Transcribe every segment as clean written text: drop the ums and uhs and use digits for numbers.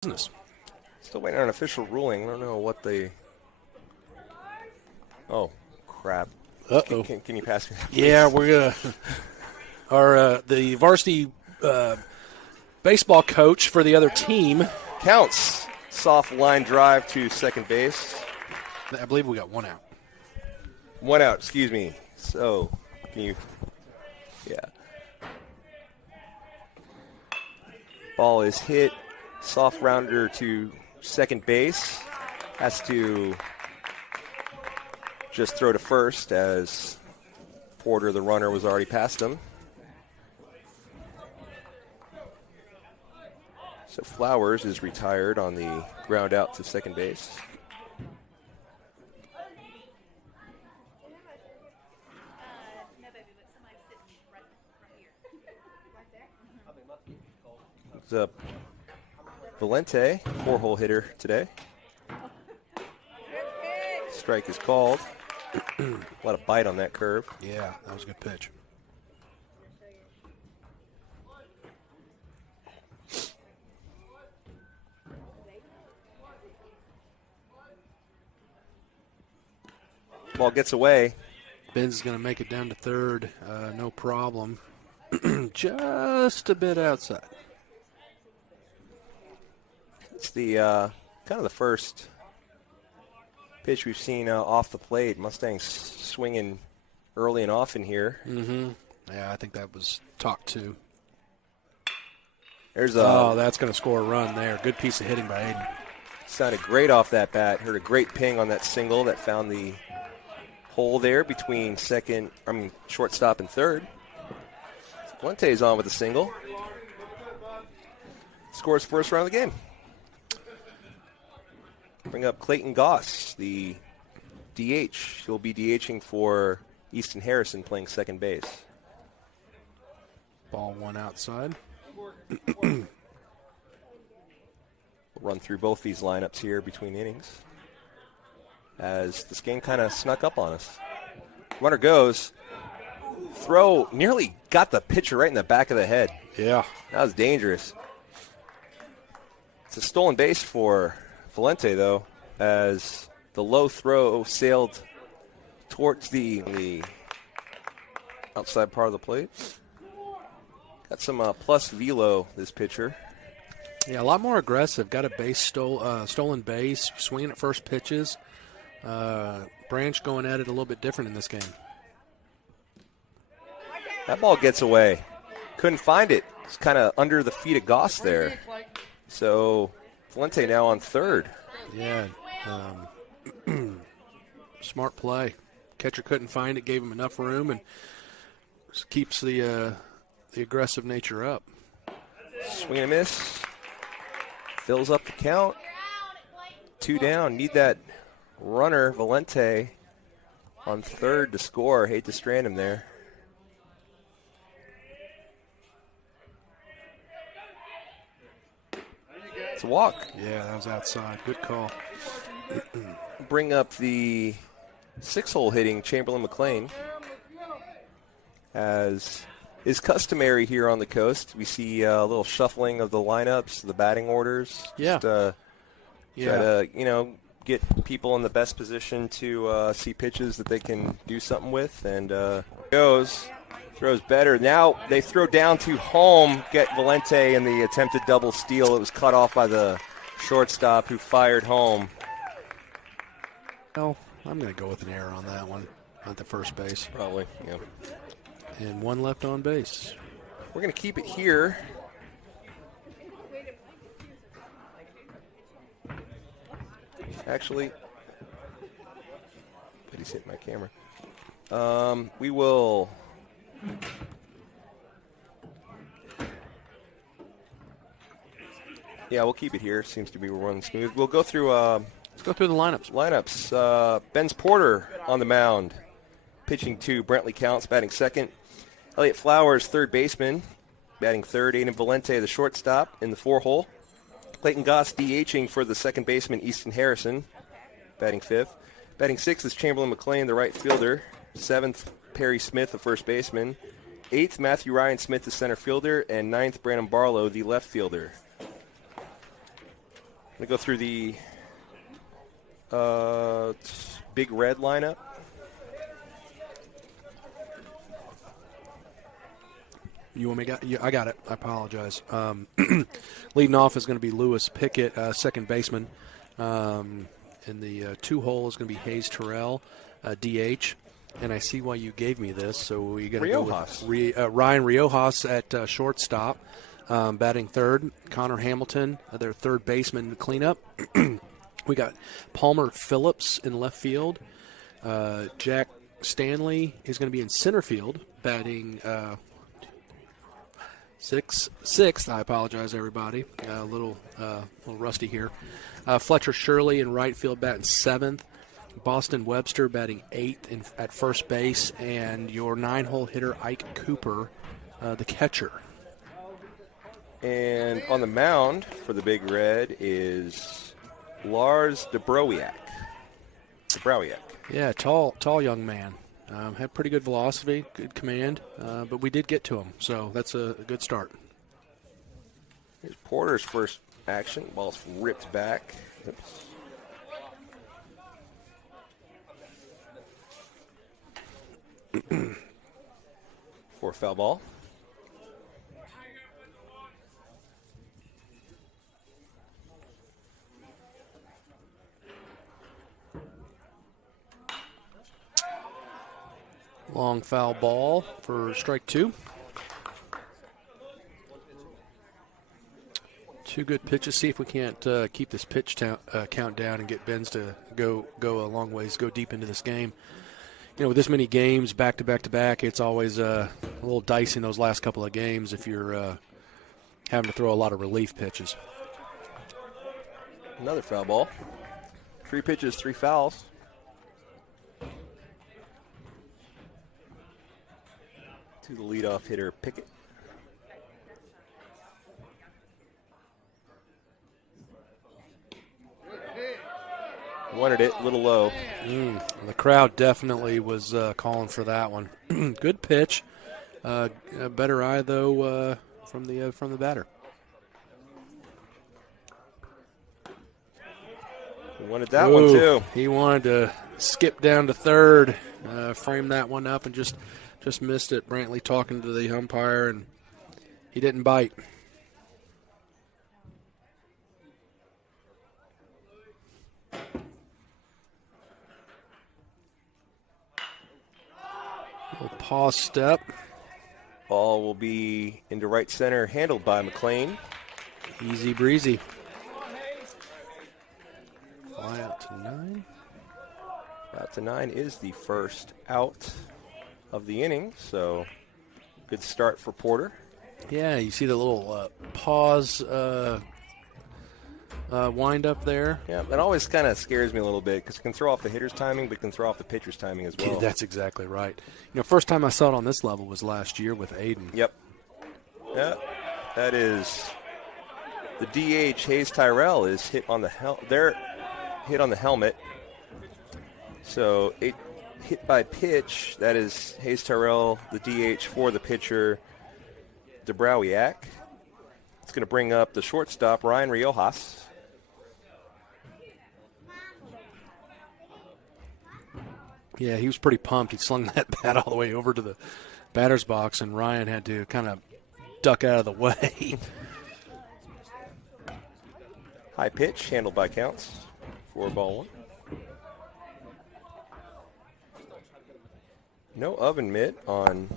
business. Still waiting on an official ruling. I don't know what they. Oh, crap. Uh-oh. Can you pass me that, please? Yeah, we're gonna. The varsity baseball coach for the other team Counts. Soft line drive to second base. I believe we got one out. One out, excuse me. So, can you. Yeah. Ball is hit. Soft rounder to second base. Has to just throw to first as Porter, the runner, was already past him. So Flowers is retired on the ground out to second base. It's up Valente, 4-hole hitter today. Strike is called. A lot of bite on that curve. Yeah, that was a good pitch. Ball gets away. Ben's is going to make it down to third, no problem. Just a bit outside. It's the kind of the first pitch we've seen off the plate. Mustangs swinging early and often here. Mm-hmm. Yeah, I think that was talked to. There's that's going to score a run there. Good piece of hitting by Aiden. Sounded great off that bat. Heard a great ping on that single that found the hole there between shortstop and third. Valente's on with a single. Scores first run of the game. Bring up Clayton Goss, the DH. He'll be DHing for Easton Harrison, playing second base. Ball one outside. We'll run through both these lineups here between innings as this game kind of snuck up on us. Runner goes. Throw nearly got the pitcher right in the back of the head. Yeah. That was dangerous. It's a stolen base for Valente, though, as the low throw sailed towards the outside part of the plate. Got some plus velo, this pitcher. Yeah, a lot more aggressive. Got a base stolen base, swinging at first pitches. Branch going at it a little bit different in this game. That ball gets away. Couldn't find it. It's kind of under the feet of Goss there. So Valente now on third. Yeah. Smart play. Catcher couldn't find it, gave him enough room, and just keeps the aggressive nature up. Swing and a miss. Fills up the count. 2 down. Need that runner, Valente, on third to score. Hate to strand him there. It's a walk. Yeah, that was outside. Good call. Bring up the 6-hole hitting Chamberlain McLean. As is customary here on the coast, we see a little shuffling of the lineups, the batting orders. Yeah. Just, try to, get people in the best position to see pitches that they can do something with. And throws better. Now they throw down to home, get Valente in the attempted double steal. It was cut off by the shortstop who fired home. Well, I'm going to go with an error on that one at the first base. Probably, yeah. And one left on base. We're going to keep it here. Actually, but he's hitting my camera. We will. Yeah, we'll keep it here. Seems to be running smooth. We'll go through. Let's go through the Lineups. Ben's Porter on the mound, pitching to Brentley Counts, batting second. Elliot Flowers, third baseman, batting third. Aiden Valente, the shortstop, in the 4-hole. Clayton Goss DHing for the second baseman, Easton Harrison, batting fifth. Batting sixth is Chamberlain McLean, the right fielder. Seventh, Perry Smith, the first baseman. Eighth, Matthew Ryan Smith, the center fielder. And ninth, Brandon Barlow, the left fielder. going to go through the big red lineup. You want me to yeah, I got it. I apologize. Leading off is going to be Lewis Pickett, second baseman. In the 2-hole is going to be Hayes Terrell, DH. And I see why you gave me this. So we got to go with Ryan Riojas at shortstop, batting third. Connor Hamilton, their third baseman cleanup. We got Palmer Phillips in left field. Jack Stanley is going to be in center field, batting sixth. I apologize, everybody. A little rusty here. Fletcher Shirley in right field, batting seventh. Boston Webster batting eighth at first base, and your 9-hole hitter Ike Cooper, the catcher. And on the mound for the Big Red is Lars Dubrowiak. Yeah, tall young man. Had pretty good velocity, good command, but we did get to him, so that's a good start. Here's Porter's first action. Ball's ripped back. Oops. For a foul ball. Long foul ball for strike two. Two good pitches. See if we can't keep this pitch count down and get Benz to go a long ways, go deep into this game. You know, with this many games back to back, it's always a little dicey in those last couple of games if you're having to throw a lot of relief pitches. Another foul ball. 3 pitches, 3 fouls. To the leadoff hitter, Pickett. Wanted it, a little low. The crowd definitely was calling for that one. Good pitch. A better eye though from the batter. He wanted that one too. He wanted to skip down to third, frame that one up, and just missed it. Brantley talking to the umpire, and he didn't bite. Little pause step. Ball will be into right center, handled by McLean. Easy breezy. Fly out to 9. Out to 9 is the first out of the inning, so good start for Porter. Yeah, you see the little pause wind up there. Yeah, that always kind of scares me a little bit because it can throw off the hitter's timing, but it can throw off the pitcher's timing as well. That's exactly right. You know, first time I saw it on this level was last year with Aiden. Yep. Yeah, that is the DH. Hayes Tyrell is hit on the hit on the helmet. So it hit by pitch. That is Hayes Tyrell, the DH for the pitcher, Dubrowiak. It's going to bring up the shortstop, Ryan Riojas. Yeah, he was pretty pumped. He slung that bat all the way over to the batter's box, and Ryan had to kind of duck out of the way. High pitch, handled by counts for ball 1. No oven mitt on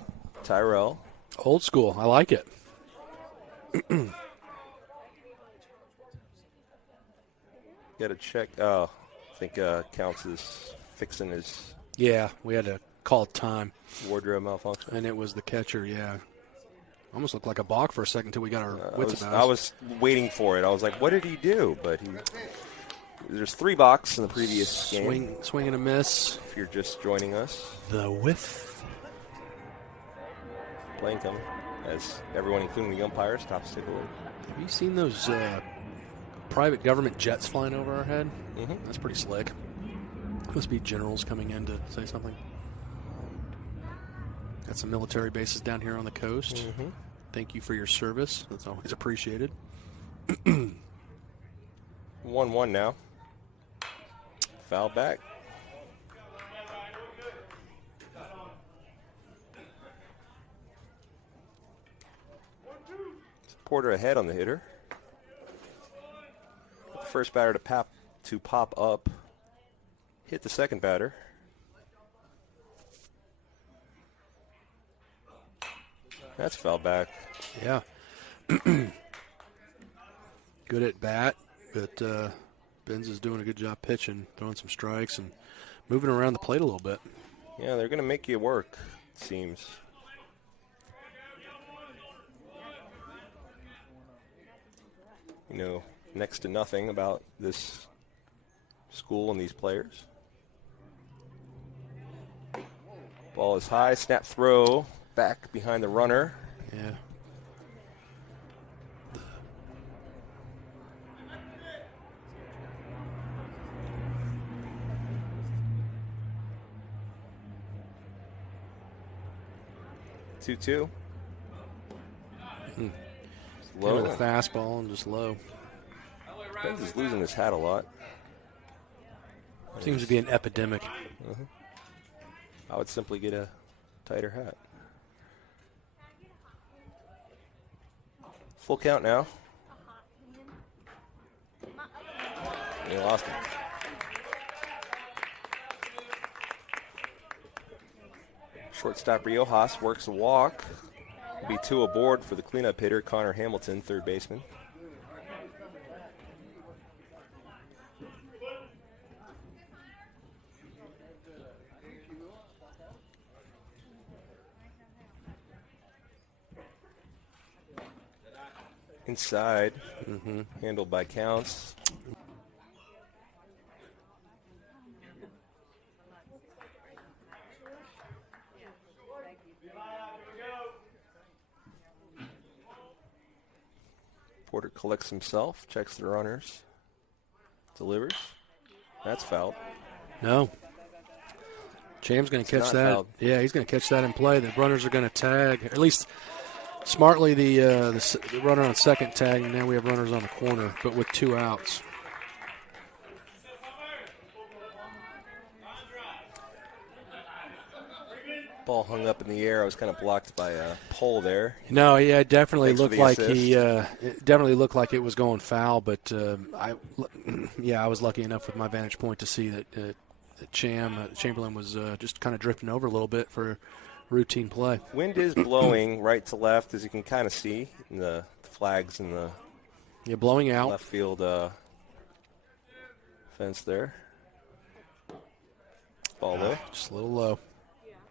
Tyrell. Old school. I like it. Got to check. Oh, I think Counts is fixing his. Yeah, we had to call time. Wardrobe malfunction. And it was the catcher, yeah. Almost looked like a balk for a second until we got our wits about us. I was waiting for it. I was like, what did he do? But there's 3 balks in the previous game. Swing and a miss. If you're just joining us. The whiff. Playing coming as everyone, including the umpires, stops to take a look. Have you seen those private government jets flying over our head? Mm-hmm. That's pretty slick. Must be generals coming in to say something. Got some military bases down here on the coast. Mm-hmm. Thank you for your service. That's always appreciated. 1-1 now. Foul back. Porter ahead on the hitter. The first batter to pop up. Hit the second batter. That's foul back. Yeah. Good at bat, but Benz is doing a good job pitching, throwing some strikes and moving around the plate a little bit. Yeah, they're going to make you work, it seems. You know, next to nothing about this school and these players. Ball is high, snap throw, back behind the runner. Yeah. 2-2. Low with a fastball and just low. Benz is losing his hat a lot. Seems to be an epidemic. I would simply get a tighter hat. Full count now. They lost it. Shortstop Riojas works a walk. Will be 2 aboard for the cleanup hitter, Connor Hamilton, third baseman. Inside, handled by Counts. Porter collects himself, checks the runners, delivers. That's fouled. No. Cham's going to catch that. Fouled. Yeah, he's going to catch that in play. The runners are going to tag, or at least smartly the runner on second tag, and now we have runners on the corner, but with 2 outs. Ball hung up in the air. I was kind of blocked by a pole there. No, yeah, it definitely looked like assist. it definitely looked like it was going foul, but I was lucky enough with my vantage point to see that Chamberlain was just kind of drifting over a little bit for routine play. Wind is blowing right to left, as you can kind of see in the flags in the blowing out. left field fence there. Ball there. Just a little low.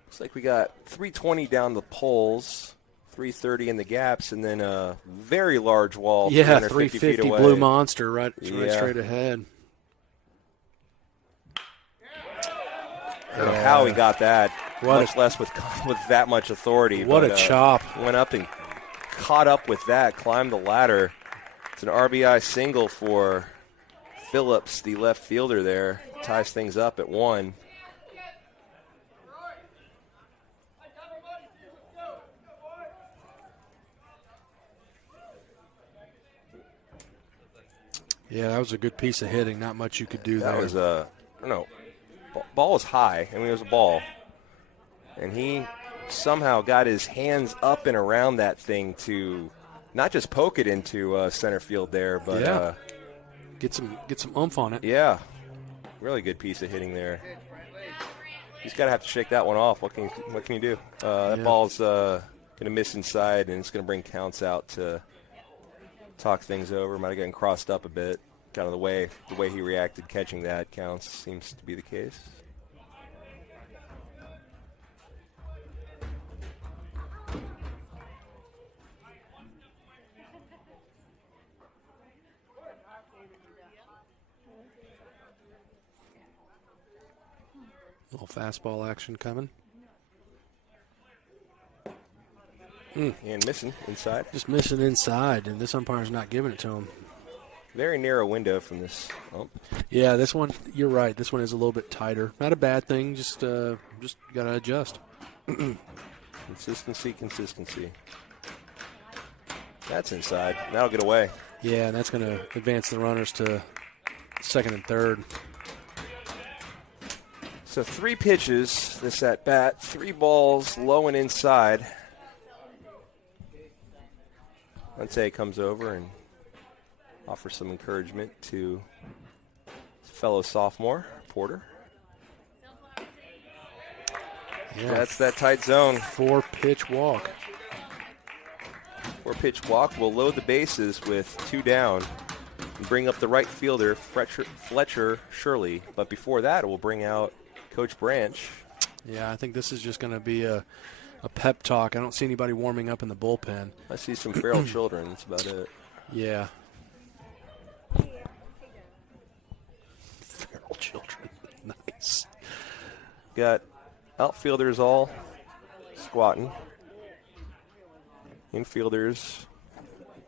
Looks like we got 320 down the poles, 330 in the gaps, and then a very large wall. Yeah, 350 350 feet away. blue monster right straight ahead. I don't know how he got that, much less with that much authority. What a chop. Went up and caught up with that, climbed the ladder. It's an RBI single for Phillips, the left fielder there. Ties things up at 1. Yeah, that was a good piece of hitting. Not much you could do there. That was ball was high. I mean, it was a ball. And he somehow got his hands up and around that thing to not just poke it into center field there, but get some oomph on it. Yeah, really good piece of hitting there. He's got to have to shake that one off. What can you do? That ball's going to miss inside, and it's going to bring Counts out to talk things over. Might have gotten crossed up a bit. Kind of the way he reacted catching that Counts seems to be the case. Little fastball action coming. And missing inside. Just missing inside, and this umpire's not giving it to him. Very narrow window from this ump. Yeah, this one, you're right. This one is a little bit tighter. Not a bad thing. Just got to adjust. Consistency. That's inside. That'll get away. Yeah, and that's going to advance the runners to second and third. So 3 pitches this at bat, 3 balls low and inside. Valente comes over and offers some encouragement to his fellow sophomore, Porter. Yeah. That's that tight zone. 4-pitch walk. 4-pitch walk will load the bases with 2 down and bring up the right fielder, Fletcher Shirley. But before that, it will bring out Coach Branch. Yeah, I think this is just going to be a pep talk. I don't see anybody warming up in the bullpen. I see some feral children. That's about it. Yeah. Feral children. Nice. Got outfielders all squatting. Infielders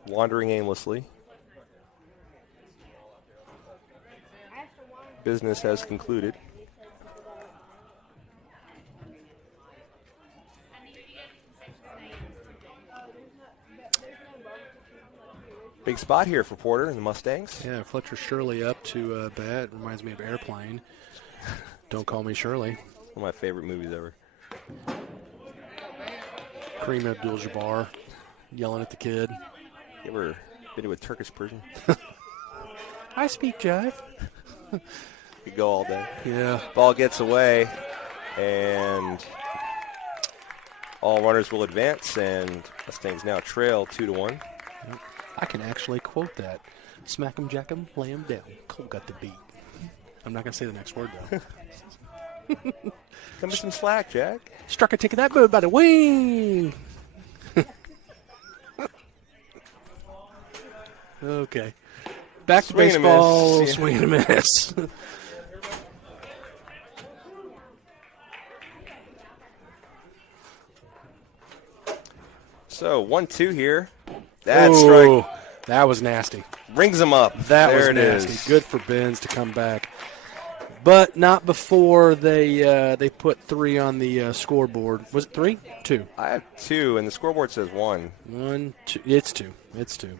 wandering aimlessly. Business has concluded. Big spot here for Porter and the Mustangs. Yeah, Fletcher Shirley up to bat. Reminds me of Airplane. Don't Call Me Shirley. One of my favorite movies ever. Kareem Abdul-Jabbar yelling at the kid. You ever been to a Turkish prison? I speak jive. Could go all day. Yeah. Ball gets away, and all runners will advance, and Mustangs now trail 2-1. I can actually quote that. Smack 'em, jack 'em, lay 'em down. Cole got the beat. I'm not going to say the next word, though. Come with some slack, Jack. Struck a ticket that bird by the wing. Okay. Back to Swing and a baseball. miss. Swing and a miss. So 1-2 here. That Ooh, strike that was nasty. rings him up. That there was it nasty. is. Good for Benz to come back. But not before they put 3 on the scoreboard. Was it 3? 2. I have 2, and the scoreboard says 1. 1, 2. It's 2. It's 2.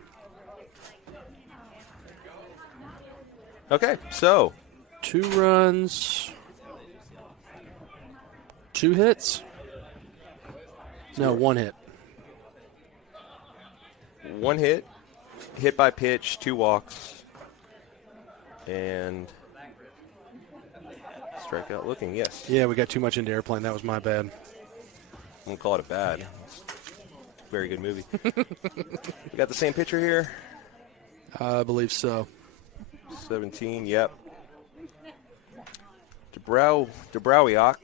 Okay, so 2 runs. 2 hits? No, 1 hit. 1 hit by pitch, 2 walks, and strikeout looking, yes. Yeah, we got too much into Airplane. That was my bad. I won't call it a bad. Very good movie. We got the same pitcher here. I believe so. 17, yep. Dubrowiak,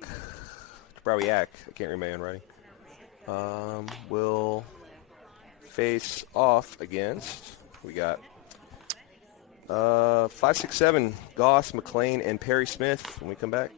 I can't read my own writing, will face off against, we got 5, 6, 7, Goss, McLean, and Perry Smith when we come back.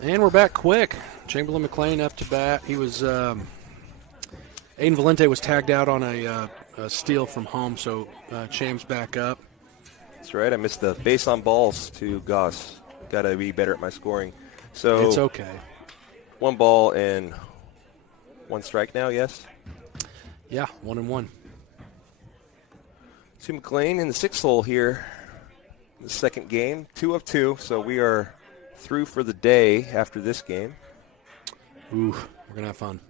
And we're back quick. Chamberlain McLean up to bat. He was Aiden Valente was tagged out on a steal from home, so Cham's back up. That's right. I missed the base on balls to Goss. Got to be better at my scoring. So It's okay. 1 ball and 1 strike now, yes? Yeah, 1-1. To McLean in the 6th hole here. The second game, 2 of 2. So we are through for the day after this game. Ooh, we're going to have fun.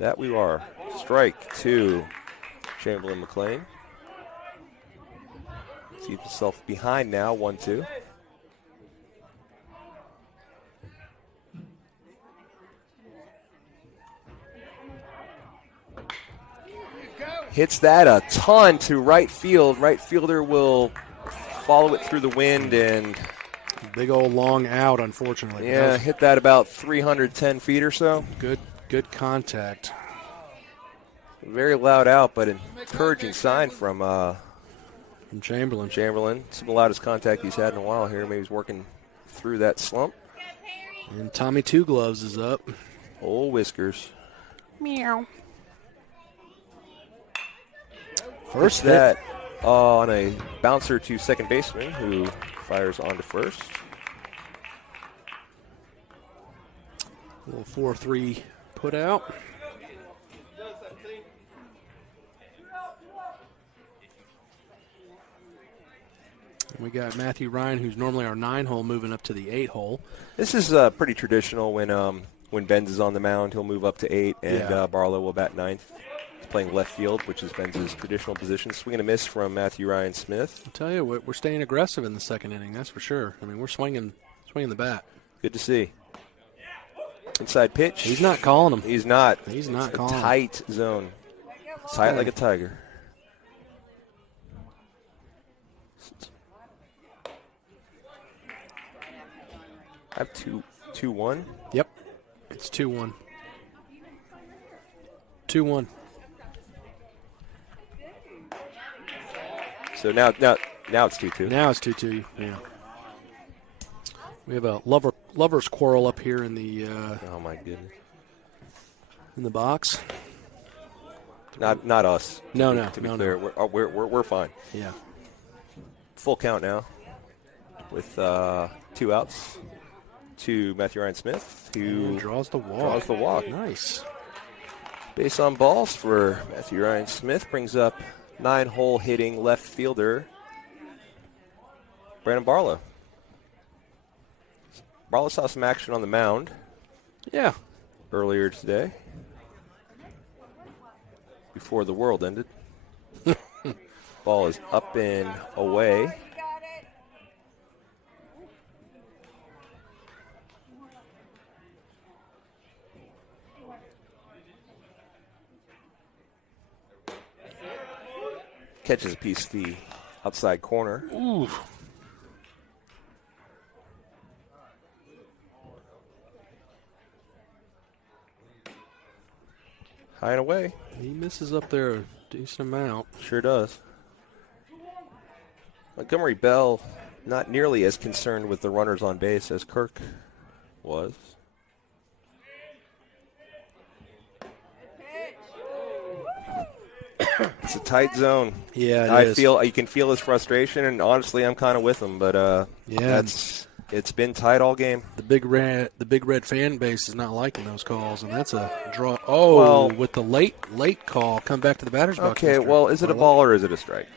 That we are. Strike 2, Chamberlain McLean. Keeps himself behind now, 1-2. Hits that a ton to right field. Right fielder will follow it through the wind and big old long out, unfortunately. Yeah, hit that about 310 feet or so. Good contact. Very loud out, but an encouraging sign from Chamberlain. Some of the loudest contact he's had in a while here. Maybe he's working through that slump. And Tommy Two Gloves is up. Old Whiskers. Meow. First that on a bouncer to second baseman who fires on to first. A little 4-3 put out. And we got Matthew Ryan, who's normally our 9-hole, moving up to the 8-hole. This is pretty traditional when Benz is on the mound. He'll move up to 8, and Barlow will bat 9th. He's playing left field, which is Benz's traditional position. Swing and a miss from Matthew Ryan Smith. I'll tell you what, we're staying aggressive in the second inning, that's for sure. I mean, we're swinging the bat. Good to see. Inside pitch. He's not calling him. He's not. He's not it's calling a tight zone. Tight like a tiger. I have 2-1. Yep. It's 2-1. 2-1. So now it's 2-2. Now it's 2-2. Yeah. We have a lovers quarrel up here in the oh my goodness. In the box. Not us. To be clear, we're fine. Yeah. Full count now with 2 outs to Matthew Ryan Smith, who draws the walk. Nice. Base on balls for Matthew Ryan Smith brings up 9-hole hitting left fielder Brandon Barlow. Barlow saw some action on the mound. Yeah. Earlier today. Before the world ended. Ball is up and away. Catches a piece of the outside corner. Ooh. High and away. He misses up there a decent amount. Sure does. Montgomery Bell not nearly as concerned with the runners on base as Kirk was. It's a tight zone. Yeah, you can feel his frustration, and honestly, I'm kind of with him. But it's been tight all game. The big red fan base is not liking those calls, and that's a draw. With the late call, come back to the batter's box. Okay, well, is it a ball or is it a strike?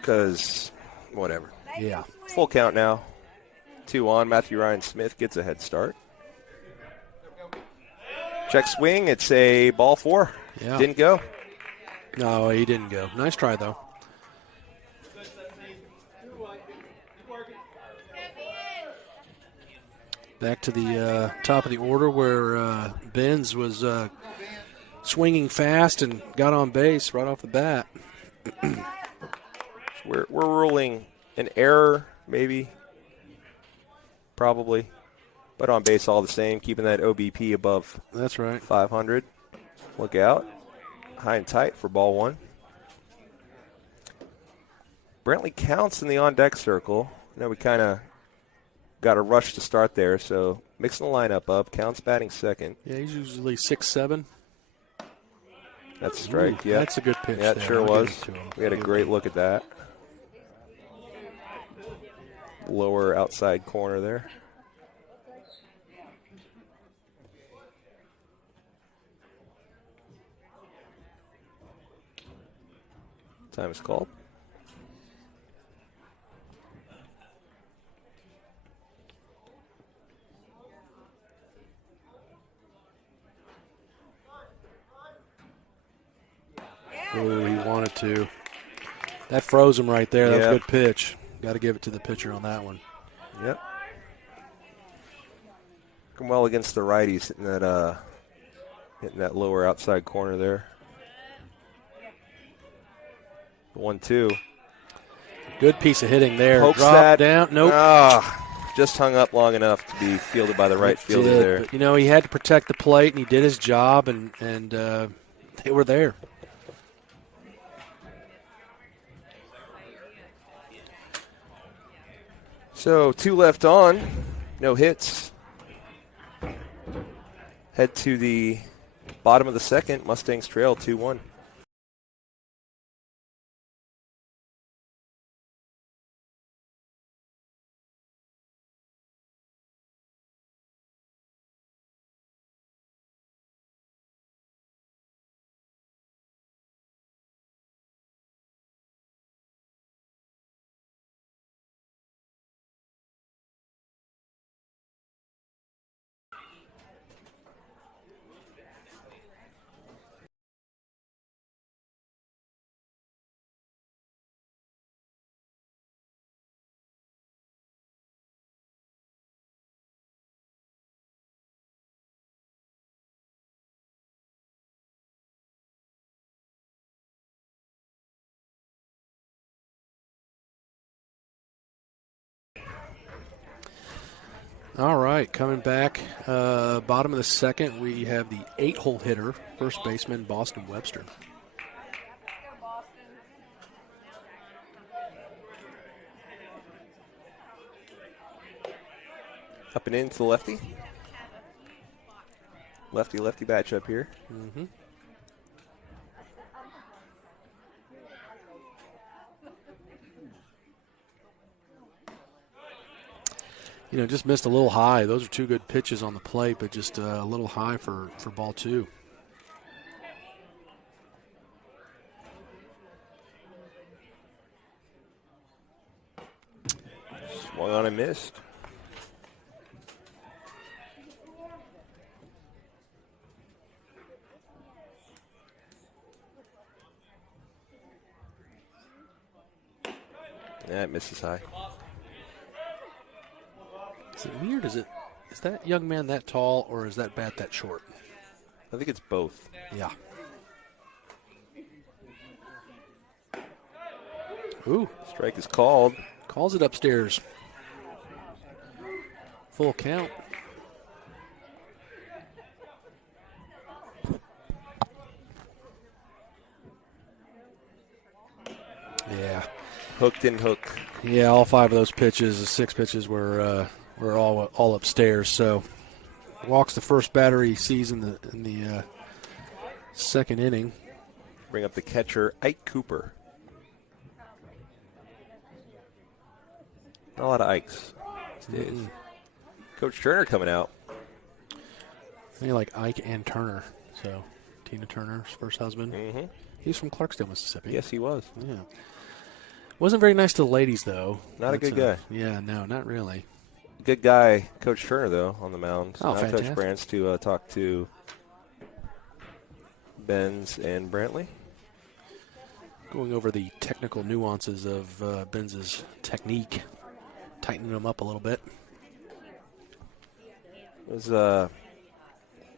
Because whatever. Yeah. Full count now. 2 on. Matthew Ryan Smith gets a head start. Check swing. It's a ball 4. Yeah. Didn't go. No, he didn't go. Nice try, though. Back to the top of the order where Benz was swinging fast and got on base right off the bat. We're ruling an error, maybe, probably, but on base all the same, keeping that OBP above. That's right. 500. Look out. High and tight for ball 1. Brantley counts in the on-deck circle. Now we kind of got a rush to start there, so mixing the lineup up. Counts batting second. Yeah, he's usually 6'7". That's a strike, yeah. That's a good pitch. Yeah, it sure was. We had a great look at that. Lower outside corner there. Time is called. Oh, he wanted to. That froze him right there. That was a good pitch. Got to give it to the pitcher on that one. Yep. Come well against the righties hitting that lower outside corner there. 1-2. Good piece of hitting there. Pokes Drop that down. Nope. Just hung up long enough to be fielded by the right fielder there. But, he had to protect the plate, and he did his job, and they were there. So 2 left on. No hits. Head to the bottom of the second. Mustangs trail 2-1. All right, coming back, bottom of the second, we have the 8-hole hitter, first baseman Boston Webster. Up and into the lefty. Lefty matchup here. Mm-hmm. Just missed a little high. Those are 2 good pitches on the plate, but just a little high for ball 2. Swung on and missed. Yeah, it misses high. Is it weird? Is that young man that tall, or is that bat that short? I think it's both. Yeah. Ooh. Strike is called. Calls it upstairs. Full count. Yeah. Hook didn't hook. Yeah, all 5 of those pitches, the 6 pitches were all upstairs. So walks the first batter he sees in the second inning. Bring up the catcher, Ike Cooper. Not a lot of Ikes these days. Coach Turner coming out. I think like Ike and Turner. So Tina Turner's first husband. Mm-hmm. He's from Clarksdale, Mississippi. Yes, he was. Yeah. Wasn't very nice to the ladies, though. Not a good guy. Yeah, no, not really. Good guy, Coach Turner, though, on the mound. Oh, now fantastic. Coach Brands to talk to Benz and Brantley. Going over the technical nuances of Benz's technique, tightening them up a little bit. It was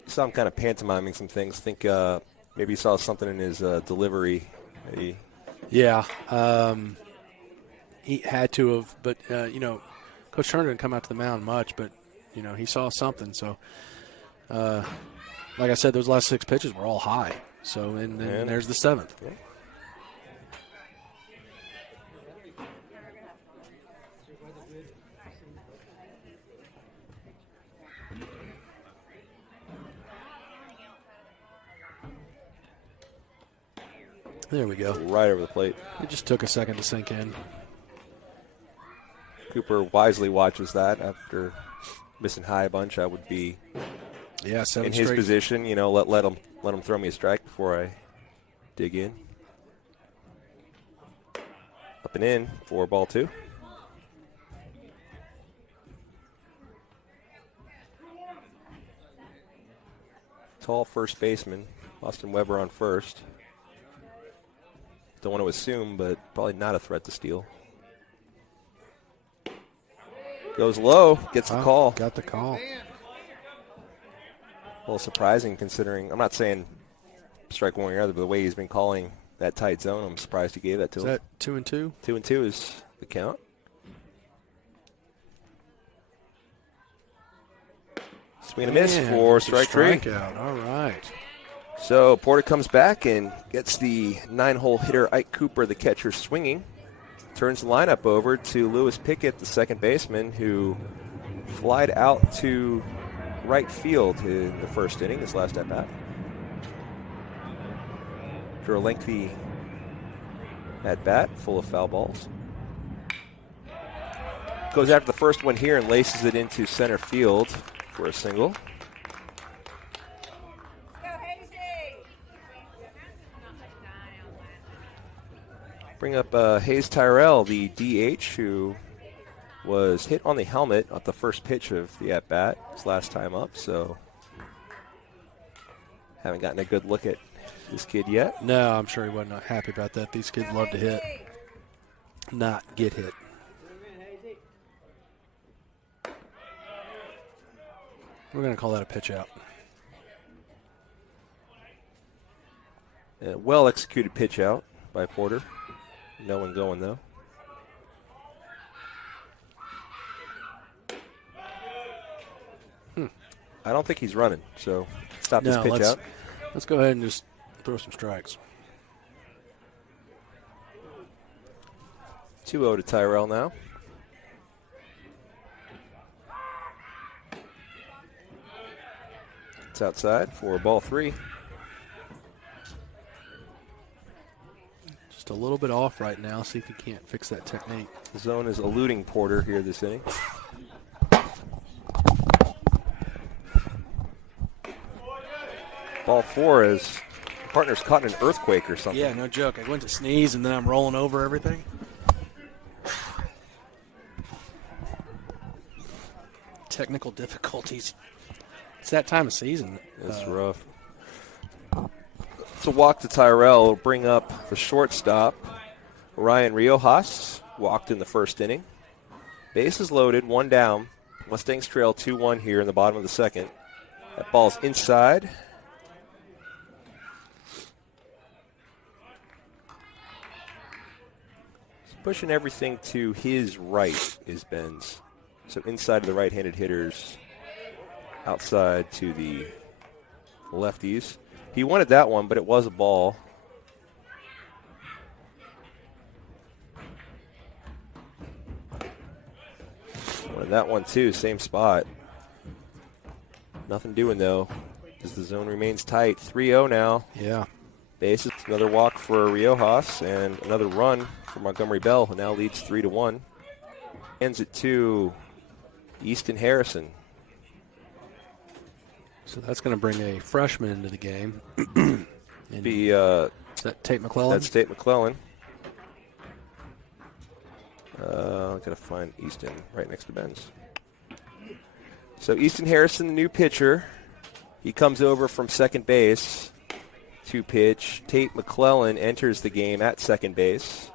saw him kind of pantomiming some things. Think maybe he saw something in his delivery. Yeah, he had to have, but Coach Turner didn't come out to the mound much, but he saw something. So, like I said, those last 6 pitches were all high. So, and there's the 7th. Yeah. There we go. Right over the plate. It just took a second to sink in. Cooper wisely watches that after missing high a bunch. I would be in his position. Let him throw me a strike before I dig in. Up and in for ball 2. Tall first baseman, Austin Weber on first. Don't want to assume, but probably not a threat to steal. Goes low, gets the call. Got the call. A little surprising considering, I'm not saying strike one or the other, but the way he's been calling that tight zone. I'm surprised he gave that to him. Is that 2-2? 2-2 is the count. Swing and a miss for strike three. Strikeout. All right. So Porter comes back and gets the 9-hole hitter Ike Cooper, the catcher, swinging. Turns the lineup over to Lewis Pickett, the second baseman, who flied out to right field in the first inning, his last at bat. After a lengthy at bat, full of foul balls. Goes after the first one here and laces it into center field for a single. Bring up Hayes Tyrell, the DH, who was hit on the helmet at the first pitch of the at-bat his last time up, so haven't gotten a good look at this kid yet. No, I'm sure he wasn't happy about that. These kids love to hit, not get hit. We're going to call that a pitch out. A well-executed pitch out by Porter. No one going, though. I don't think he's running, so stop this pitch out. Let's go ahead and just throw some strikes. 2-0 to Tyrell now. It's outside for ball 3. Just a little bit off right now. See if he can't fix that technique. The zone is eluding Porter here this inning. Ball 4 is partner's caught in an earthquake or something. Yeah, no joke. I went to sneeze and then I'm rolling over everything. Technical difficulties. It's that time of season. It's rough. So walk to Tyrell will bring up the shortstop. Ryan Riojas walked in the first inning. Bases loaded, one down. Mustangs trail 2-1 here in the bottom of the second. That ball's inside. He's pushing everything to his right is Benz. So inside of the right-handed hitters, outside to the lefties. He wanted that one, but it was a ball. Wanted that one too, same spot. Nothing doing though, as the zone remains tight. 3-0 now. Yeah. Bases, another walk for Riojas and another run for Montgomery Bell, who now leads 3-1. Hands it to Easton Harrison. So that's going to bring a freshman into the game. Is that Tate McClellan? That's Tate McClellan. I've got to find Easton right next to Ben's. So Easton Harrison, the new pitcher. He comes over from second base to pitch. Tate McClellan enters the game at second base.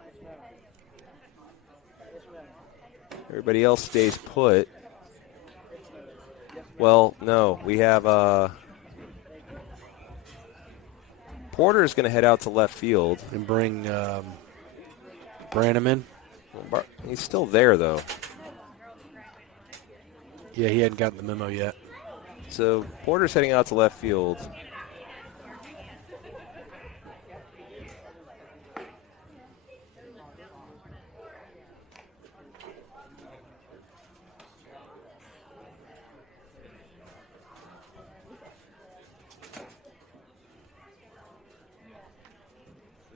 Everybody else stays put. Well, no, we have Porter is going to head out to left field. And bring Branham in. He's still there, though. Yeah, he hadn't gotten the memo yet. So Porter's heading out to left field.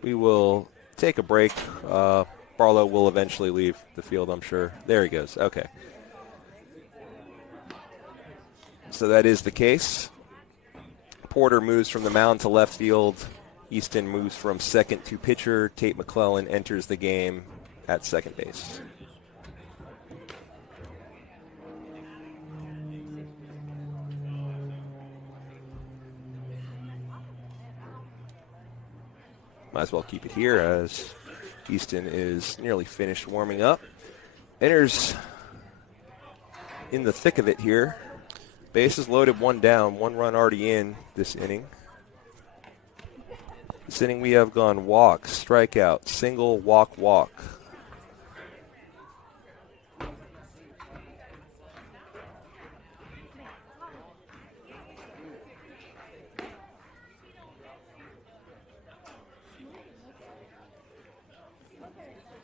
We will take a break. Barlow will eventually leave the field, I'm sure. There he goes. Okay. So that is the case. Porter moves from the mound to left field. Easton moves from second to pitcher. Tate McClellan enters the game at second base. Might as well keep it here as Easton is nearly finished warming up. Enters in the thick of it here. Bases loaded, one down, one run already in this inning. This inning we have gone walk, strikeout, single, walk, walk.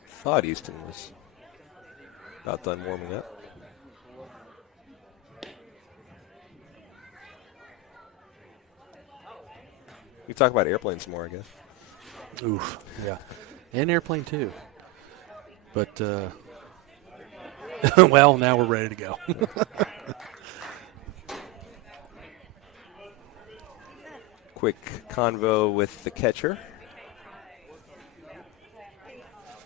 Thought Easton was about done warming up. We talk about airplanes more, I guess. Oof, yeah. And airplane, too. But, well, now we're ready to go. Quick convo with the catcher.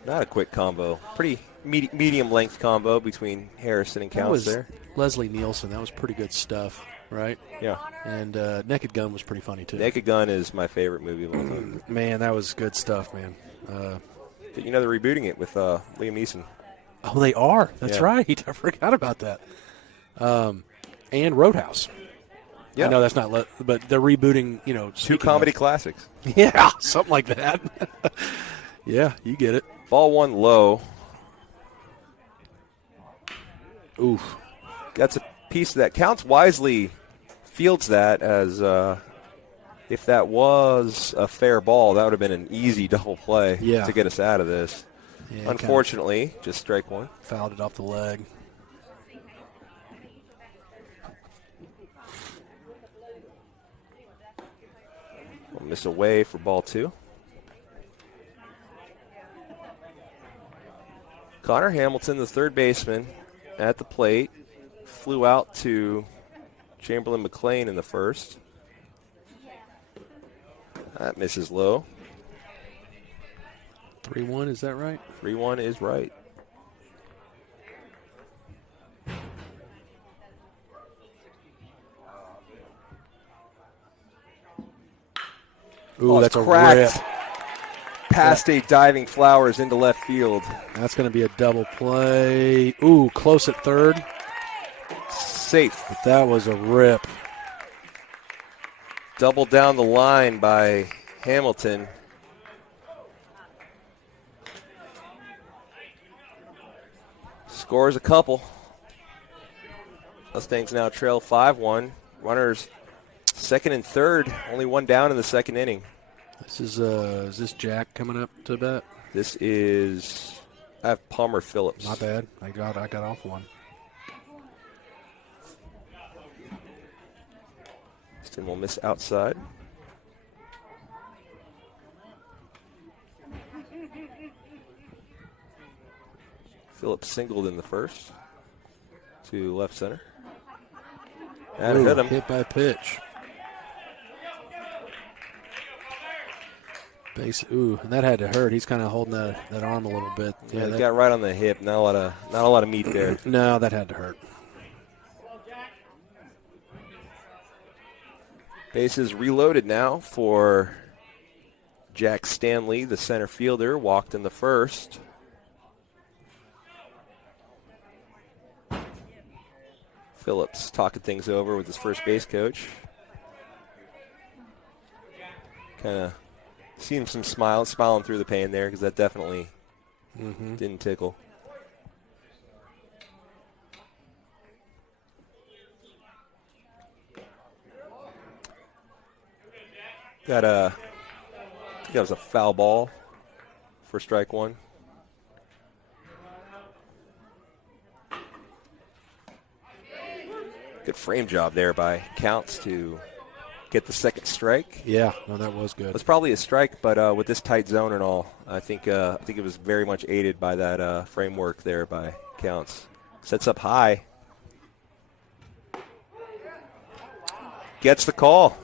Not a quick combo. Pretty medium length combo between Harrison and Counts there. Leslie Nielsen. That was pretty good stuff, right? Yeah. And Naked Gun was pretty funny, too. Naked Gun is my favorite movie of all time. Man, that was good stuff, man. You know, they're rebooting it with Liam Neeson. Oh, they are. That's right. I forgot about that. And Roadhouse. Yeah. I know that's not, but they're rebooting, you know. Two comedy classics. Yeah, something like that. Yeah, you get it. Ball one low. Oof. That's a piece that Counts wisely fields that as if that was a fair ball, that would have been an easy double play to get us out of this. Yeah, unfortunately, just strike one. Fouled it off the leg. We'll miss away for ball two. Connor Hamilton, the third baseman, at the plate, flew out to Chamberlain McLean in the first. That misses low. 3-1, is that right? 3-1 is right. Ooh, that's a cracked. Rip. Past a diving Flowers into left field. That's going to be a double play. Ooh, close at third. Safe. But that was a rip. Double down the line by Hamilton. Scores a couple. Mustangs now trail 5-1. Runners second and third. Only one down in the second inning. This is this Jack coming up to bat? This is, I have Palmer Phillips. Not bad. I got off one. Easton will miss outside. Phillips singled in the first to left center. And hit him. Hit by pitch. Base. Ooh, and that had to hurt. He's kind of holding that arm a little bit. Yeah, that got right on the hip. Not a lot of meat there. No, that had to hurt. Bases reloaded now for Jack Stanley, the center fielder, walked in the first. Phillips talking things over with his first base coach. Kind of seeing some smiling through the pain there because that definitely didn't tickle. I think that was a foul ball for strike one. Good frame job there by Counts to get the second strike. Yeah, no, that was good. It was probably a strike, but with this tight zone and all, I think it was very much aided by that framework there by Counts. Sets up high. Gets the call.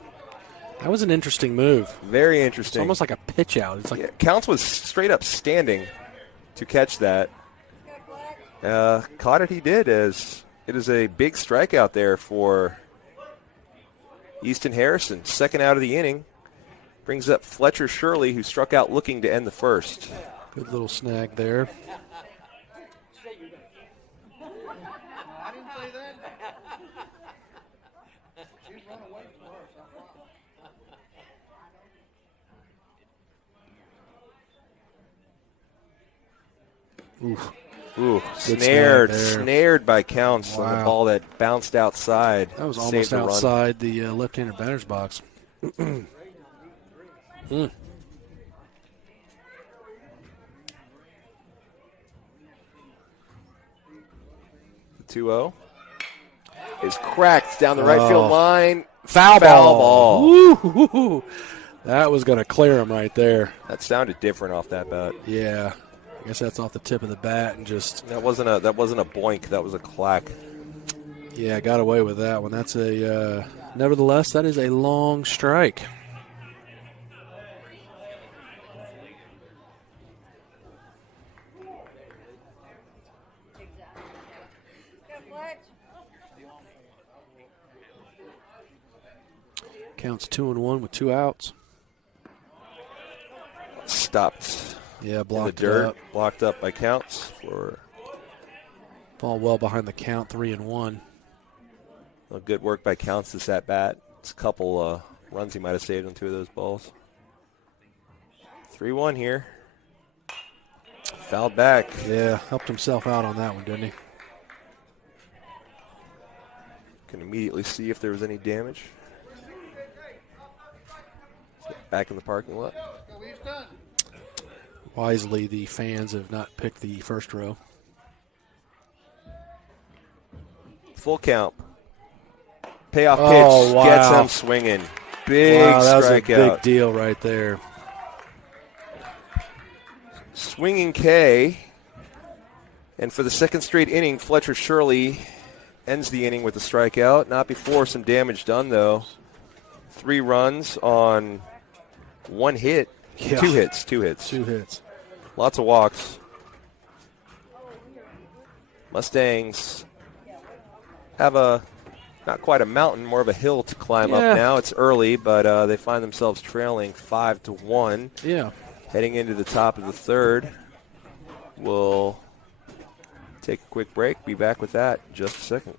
That was an interesting move. Very interesting. It's almost like a pitch out. It's like Counts was straight up standing to catch that. Caught it, he did, as it is a big strikeout there for Easton Harrison. Second out of the inning. Brings up Fletcher Shirley, who struck out looking to end the first. Good little snag there. Ooh, Good snared by Counts on the ball that bounced outside. That was Saved almost the run. outside the left-handed batter's box. 2-0 is cracked down the right field line. Foul ball. Woo-hoo-hoo. That was going to clear him right there. That sounded different off that bat. Yeah. I guess that's off the tip of the bat and just. That wasn't a boink. That was a clack. Yeah, got away with that one. That's a. Nevertheless, that is a long strike. Counts 2-1 with 2 outs. Stopped. Yeah, blocked in the dirt. up. Blocked up by Counts for. Ball well behind the count, 3-1. Well, good work by Counts this at bat. It's a couple runs he might have saved on 2 of those balls. 3-1 here. Fouled back. Yeah, helped himself out on that one, didn't he? Can immediately see if there was any damage. Back in the parking lot. Wisely, the fans have not picked the first row. Full count. Payoff pitch. Oh, wow. Gets him swinging. Big that was a strikeout. big deal right there. Swinging K. And for the second straight inning, Fletcher Shirley ends the inning with a strikeout. Not before some damage done, though. 3 runs on 1 hit. Yeah. 2 hits. 2 hits. 2 hits. Lots of walks. Mustangs have not quite a mountain, more of a hill to climb up now. It's early, but they find themselves trailing 5-1. Yeah. Heading into the top of the third. We'll take a quick break. Be back with that in just a second.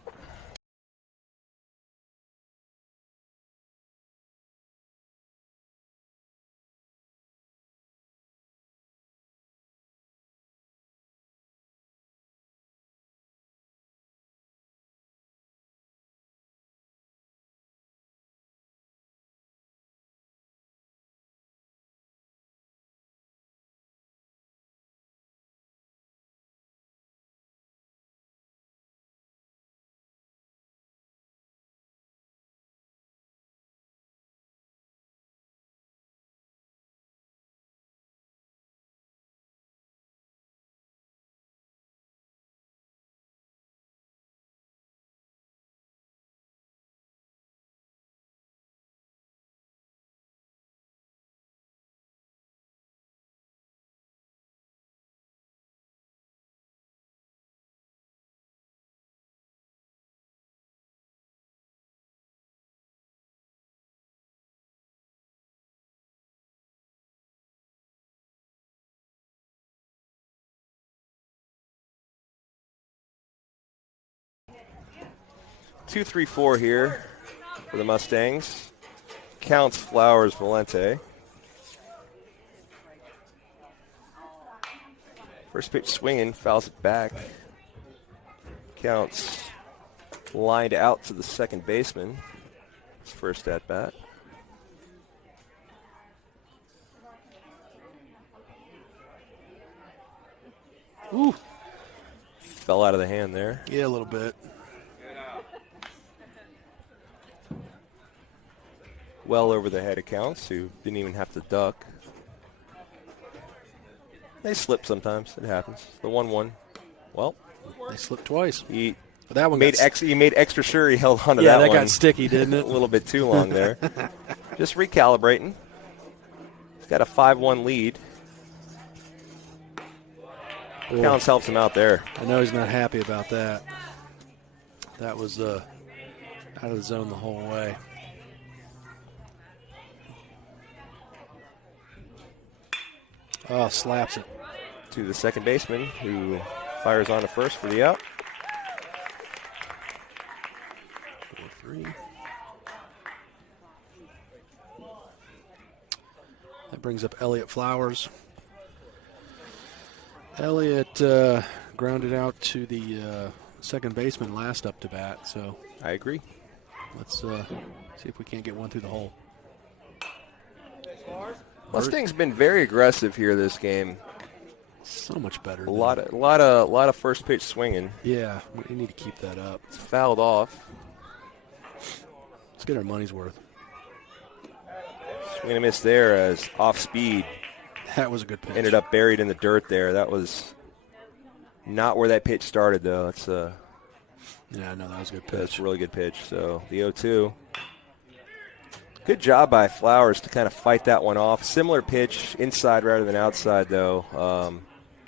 Two, 3-4 here for the Mustangs. Counts, Flowers, Valente. First pitch swinging, fouls it back. Counts lined out to the second baseman. His first at bat. Ooh. Fell out of the hand there. Yeah, a little bit. Well over the head of Counts, who didn't even have to duck. They slip sometimes. It happens. The 1-1. Well, they slipped twice. He that one made extra sure he held on to that one. Yeah, that got sticky, didn't it? A little bit too long there. Just recalibrating. He's got a 5-1 lead. Boy. Counts helps him out there. I know he's not happy about that. That was out of the zone the whole way. Oh, slaps it. To the second baseman, who fires on to first for the out. 4-3. That brings up Elliott Flowers. Elliott grounded out to the second baseman last up to bat. So I agree. let's see if we can't get one through the hole. Mustang's been very aggressive here this game. So much better. A lot of first pitch swinging. Yeah, we need to keep that up. It's fouled off. Let's get our money's worth. Swing and a miss there as off speed. That was a good pitch. Ended up buried in the dirt there. That was not where that pitch started, though. It's yeah, no, that was a good pitch. That's a really good pitch. So the 0-2. Good job by Flowers to kind of fight that one off. Similar pitch, inside rather than outside, though.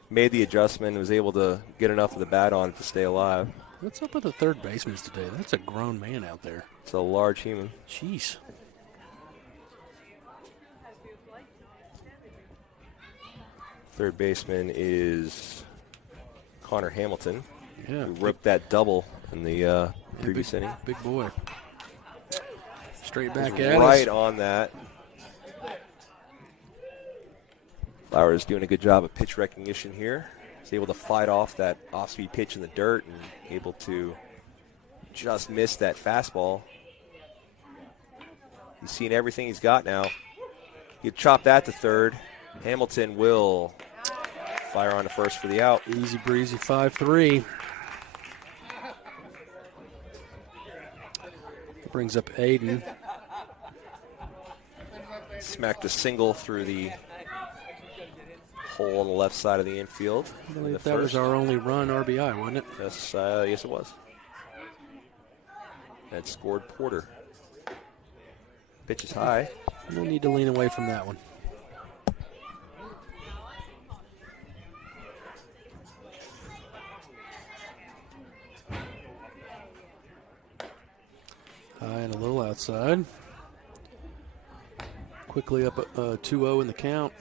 Made the adjustment and was able to get enough of the bat on it to stay alive. What's up with the third baseman today? That's a grown man out there. It's a large human. Jeez. Third baseman is Connor Hamilton. Yeah. Who ripped that double in the previous inning. Big boy. Straight back at us. Right on that. Flowers doing a good job of pitch recognition here. He's able to fight off that off-speed pitch in the dirt and able to just miss that fastball. He's seen everything he's got now. He'll chop that to third. Hamilton will fire on to first for the out. Easy breezy 5-3. Brings up Aiden. Smacked a single through the hole on the left side of the infield. I believe that was our only run RBI, wasn't it? Yes, it was. That scored Porter. Pitch is high. No need to lean away from that one. High and a little outside. Quickly up 2-0 in the count.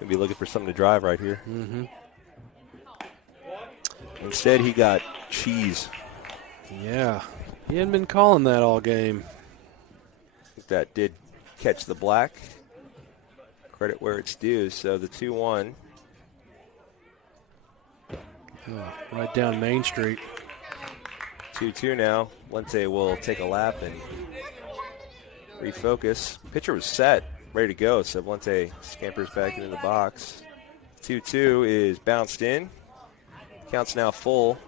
Gonna be looking for something to drive right here. Mm-hmm. Instead, he got cheese. Yeah, he hadn't been calling that all game. That did catch the black. Credit where it's due. So the 2-1. Oh, right down Main Street. 2-2 now. Lente will take a lap and refocus. Pitcher was set, ready to go. So Lente scampers back into the box. 2-2 is bounced in. Count's now full.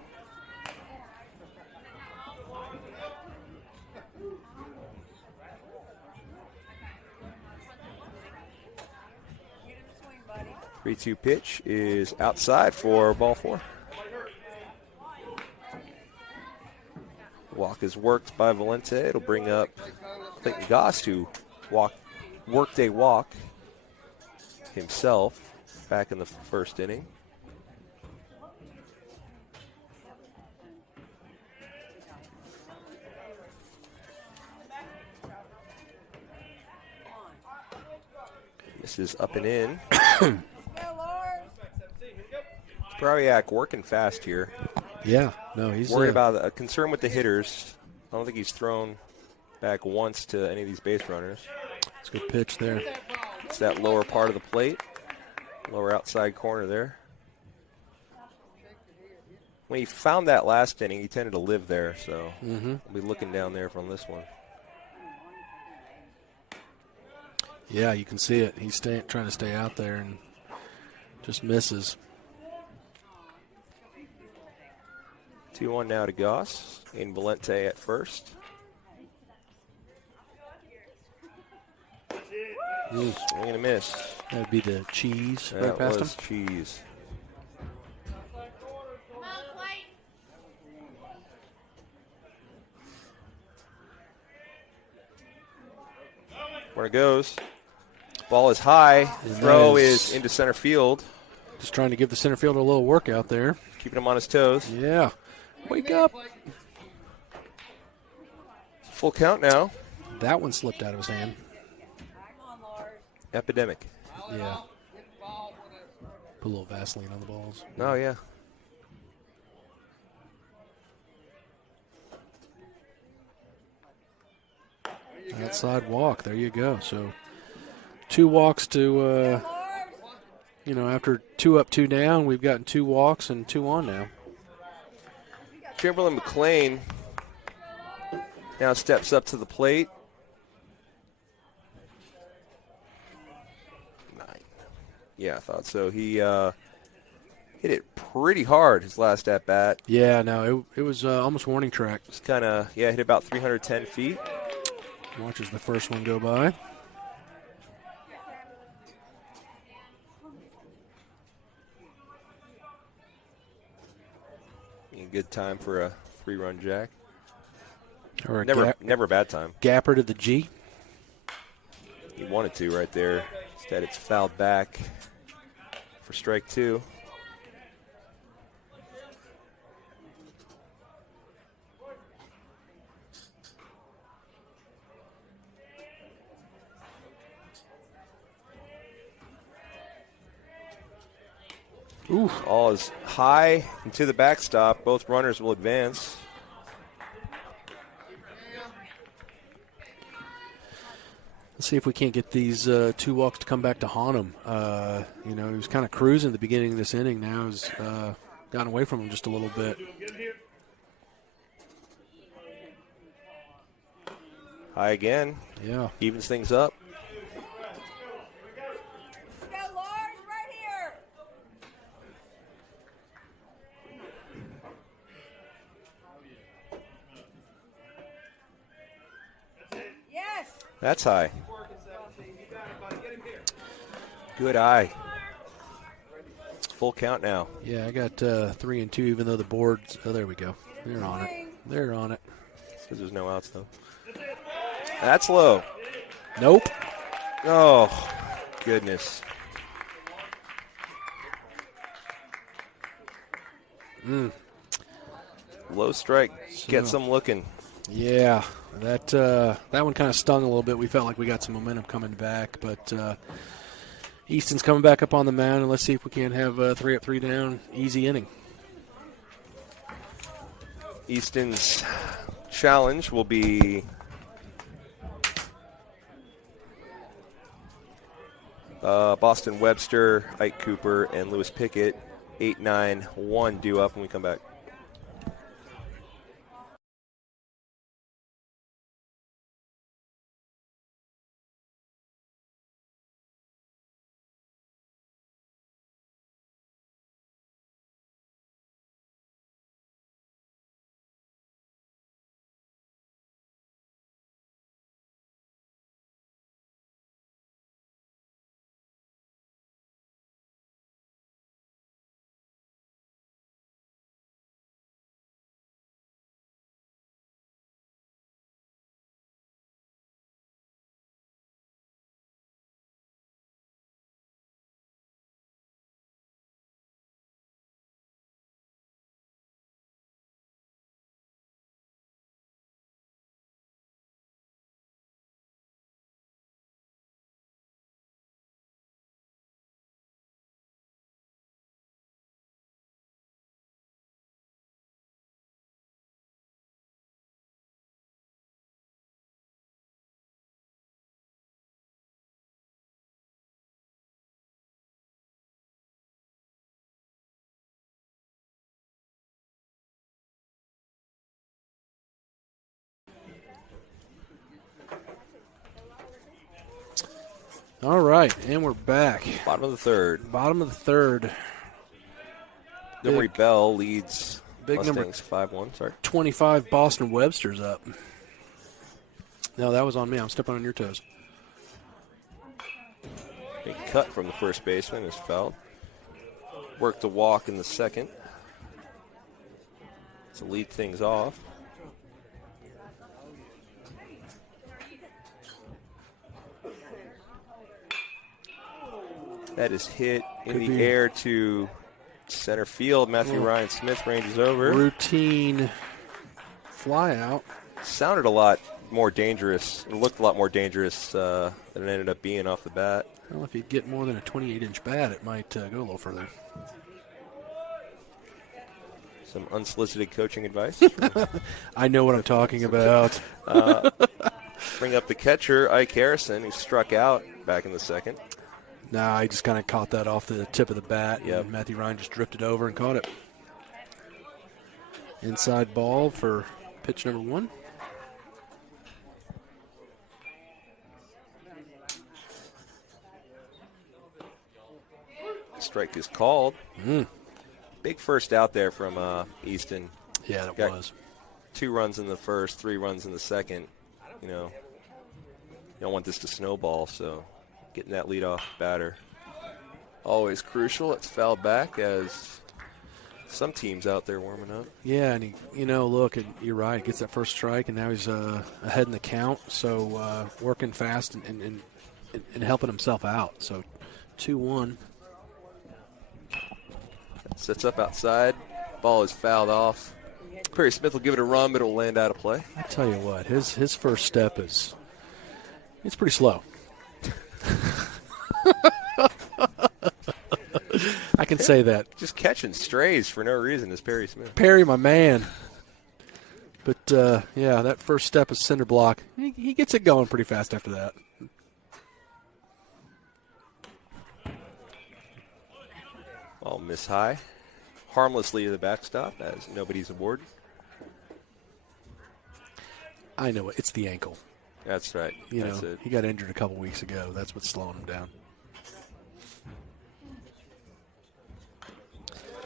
The 3-2 pitch is outside for ball 4. Walk is worked by Valente. It'll bring up, I think, Goss, who worked a walk himself back in the first inning. This is up and in. Sprawiak working fast here. Yeah, no, he's worried about a concern with the hitters. I don't think he's thrown back once to any of these base runners. It's a good pitch there. It's that lower part of the plate, lower outside corner there. When he found that last inning, he tended to live there, so we'll be looking down there from this one. Yeah, you can see it. He's trying to stay out there and just misses. 2-1 now to Goss. In Valente at first. Swing and a miss. That'd be the cheese right That past was him. cheese. Where it goes. Ball is high. Throw is into center field. Just trying to give the center fielder a little workout there. Keeping him on his toes. Yeah. Wake up. Full count now. That one slipped out of his hand. Epidemic. Yeah. Put a little Vaseline on the balls. Oh, yeah. Outside walk. There you go. So 2 walks to after 2 up, 2 down, we've gotten 2 walks and 2 on now. Chamberlain McLean now steps up to the plate. 9. Yeah, I thought so. He hit it pretty hard his last at bat. Yeah, no, it was almost warning track. Just kind of, hit about 310 feet. Watches the first one go by. A good time for a 3-run jack. Or a never a bad time. Gapper to the G. He wanted to right there. Instead, it's fouled back for strike 2. Ooh. All is high and to the backstop. Both runners will advance. Let's see if we can't get these 2 walks to come back to haunt him. He was kind of cruising at the beginning of this inning. Now he's gotten away from him just a little bit. High again. Yeah. Evens things up. That's high. Good eye. Full count now. Yeah, I got 3 and 2, even though the boards. Oh, there we go. They're on it. They're on it. Because there's no outs, though. That's low. Nope. Oh, goodness. Low strike gets them looking. Yeah, that one kind of stung a little bit. We felt like we got some momentum coming back, but Easton's coming back up on the mound, and let's see if we can have 3 up, 3 down, easy inning. Easton's challenge will be Boston Webster, Ike Cooper, and Lewis Pickett. 8-9-1 due up when we come back. All right, and we're back. Bottom of the third. Bottom of the third. Montgomery Bell leads big Mustangs 5-1. Sorry. 25 Boston Webster's up. No, that was on me. I'm stepping on your toes. A cut from the first baseman is fouled. Worked a walk in the second to lead things off. That is hit in the air to center field. Matthew Ryan Smith ranges over. Routine fly out. Sounded a lot more dangerous. It looked a lot more dangerous than it ended up being off the bat. Well, if you get more than a 28-inch bat, it might go a little further. Some unsolicited coaching advice. I know what I'm talking about. Bring up the catcher, Ike Harrison, who struck out back in the second. Nah, he just kind of caught that off the tip of the bat. Yep. And Matthew Ryan just drifted over and caught it. Inside ball for pitch number 1. Strike is called. Big first out there from Easton. Yeah, that Got was. 2 runs in the first, 3 runs in the second. You know, you don't want this to snowball, so getting that leadoff batter always crucial. It's fouled back as some teams out there warming up. Yeah, and look, and you're right. Gets that first strike, and now he's ahead in the count. So working fast and helping himself out. So 2-1. Sets up outside. Ball is fouled off. Perry Smith will give it a run, but it will land out of play. I tell you what, his first step it's pretty slow. I can say that. Just catching strays for no reason is Perry Smith. Perry, my man. But, yeah, that first step is cinder block. He gets it going pretty fast after that. Ball miss high. Harmlessly to the backstop as nobody's aboard. I know it. It's the ankle. That's right. That's it. He got injured a couple weeks ago. That's what's slowing him down.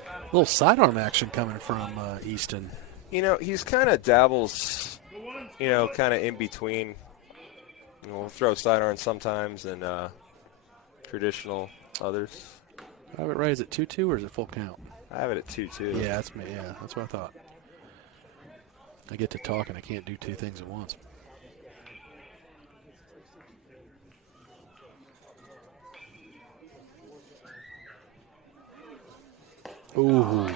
A little sidearm action coming from Easton. He's kind of dabbles, kind of in between. We'll throw sidearm sometimes and traditional others. I have it right. Is it 2-2 or is it full count? I have it at 2-2. Yeah, that's me. Yeah, that's what I thought. I get to talk and I can't do 2 things at once. Ooh.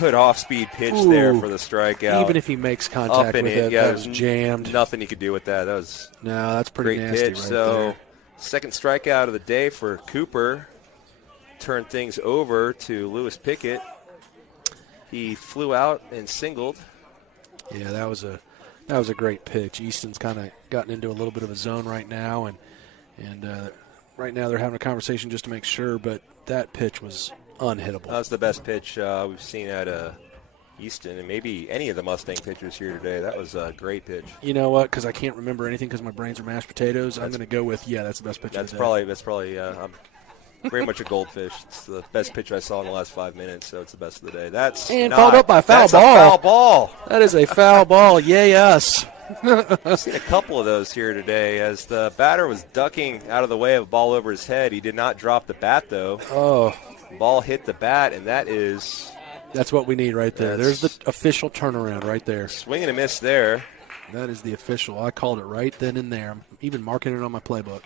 Good off-speed pitch there for the strikeout. Even if he makes contact with it, that was jammed. Nothing he could do with that. That was no, that's pretty great nasty pitch. right so there. Second strikeout of the day for Cooper. Turned things over to Lewis Pickett. He flew out and singled. Yeah, that was a great pitch. Easton's kind of gotten into a little bit of a zone right now, and right now they're having a conversation just to make sure. But that pitch was unhittable. That was the best pitch we've seen at Easton, and maybe any of the Mustang pitchers here today. That was a great pitch. You know what? Because I can't remember anything because my brains are mashed potatoes. I'm going to go with that's the best pitch. That's of the day. That's probably. I'm very much a goldfish. It's the best pitch I saw in the last 5 minutes, so it's the best of the day. That's and followed up by a foul ball. A foul ball. That is a foul ball. Yay us. I've seen a couple of those here today as the batter was ducking out of the way of a ball over his head. He did not drop the bat, though. Oh. Ball hit the bat, and that's what we need right there. There's the official turnaround right there. Swing and a miss there. That is the official. I called it right then and there. I'm even marking it on my playbook.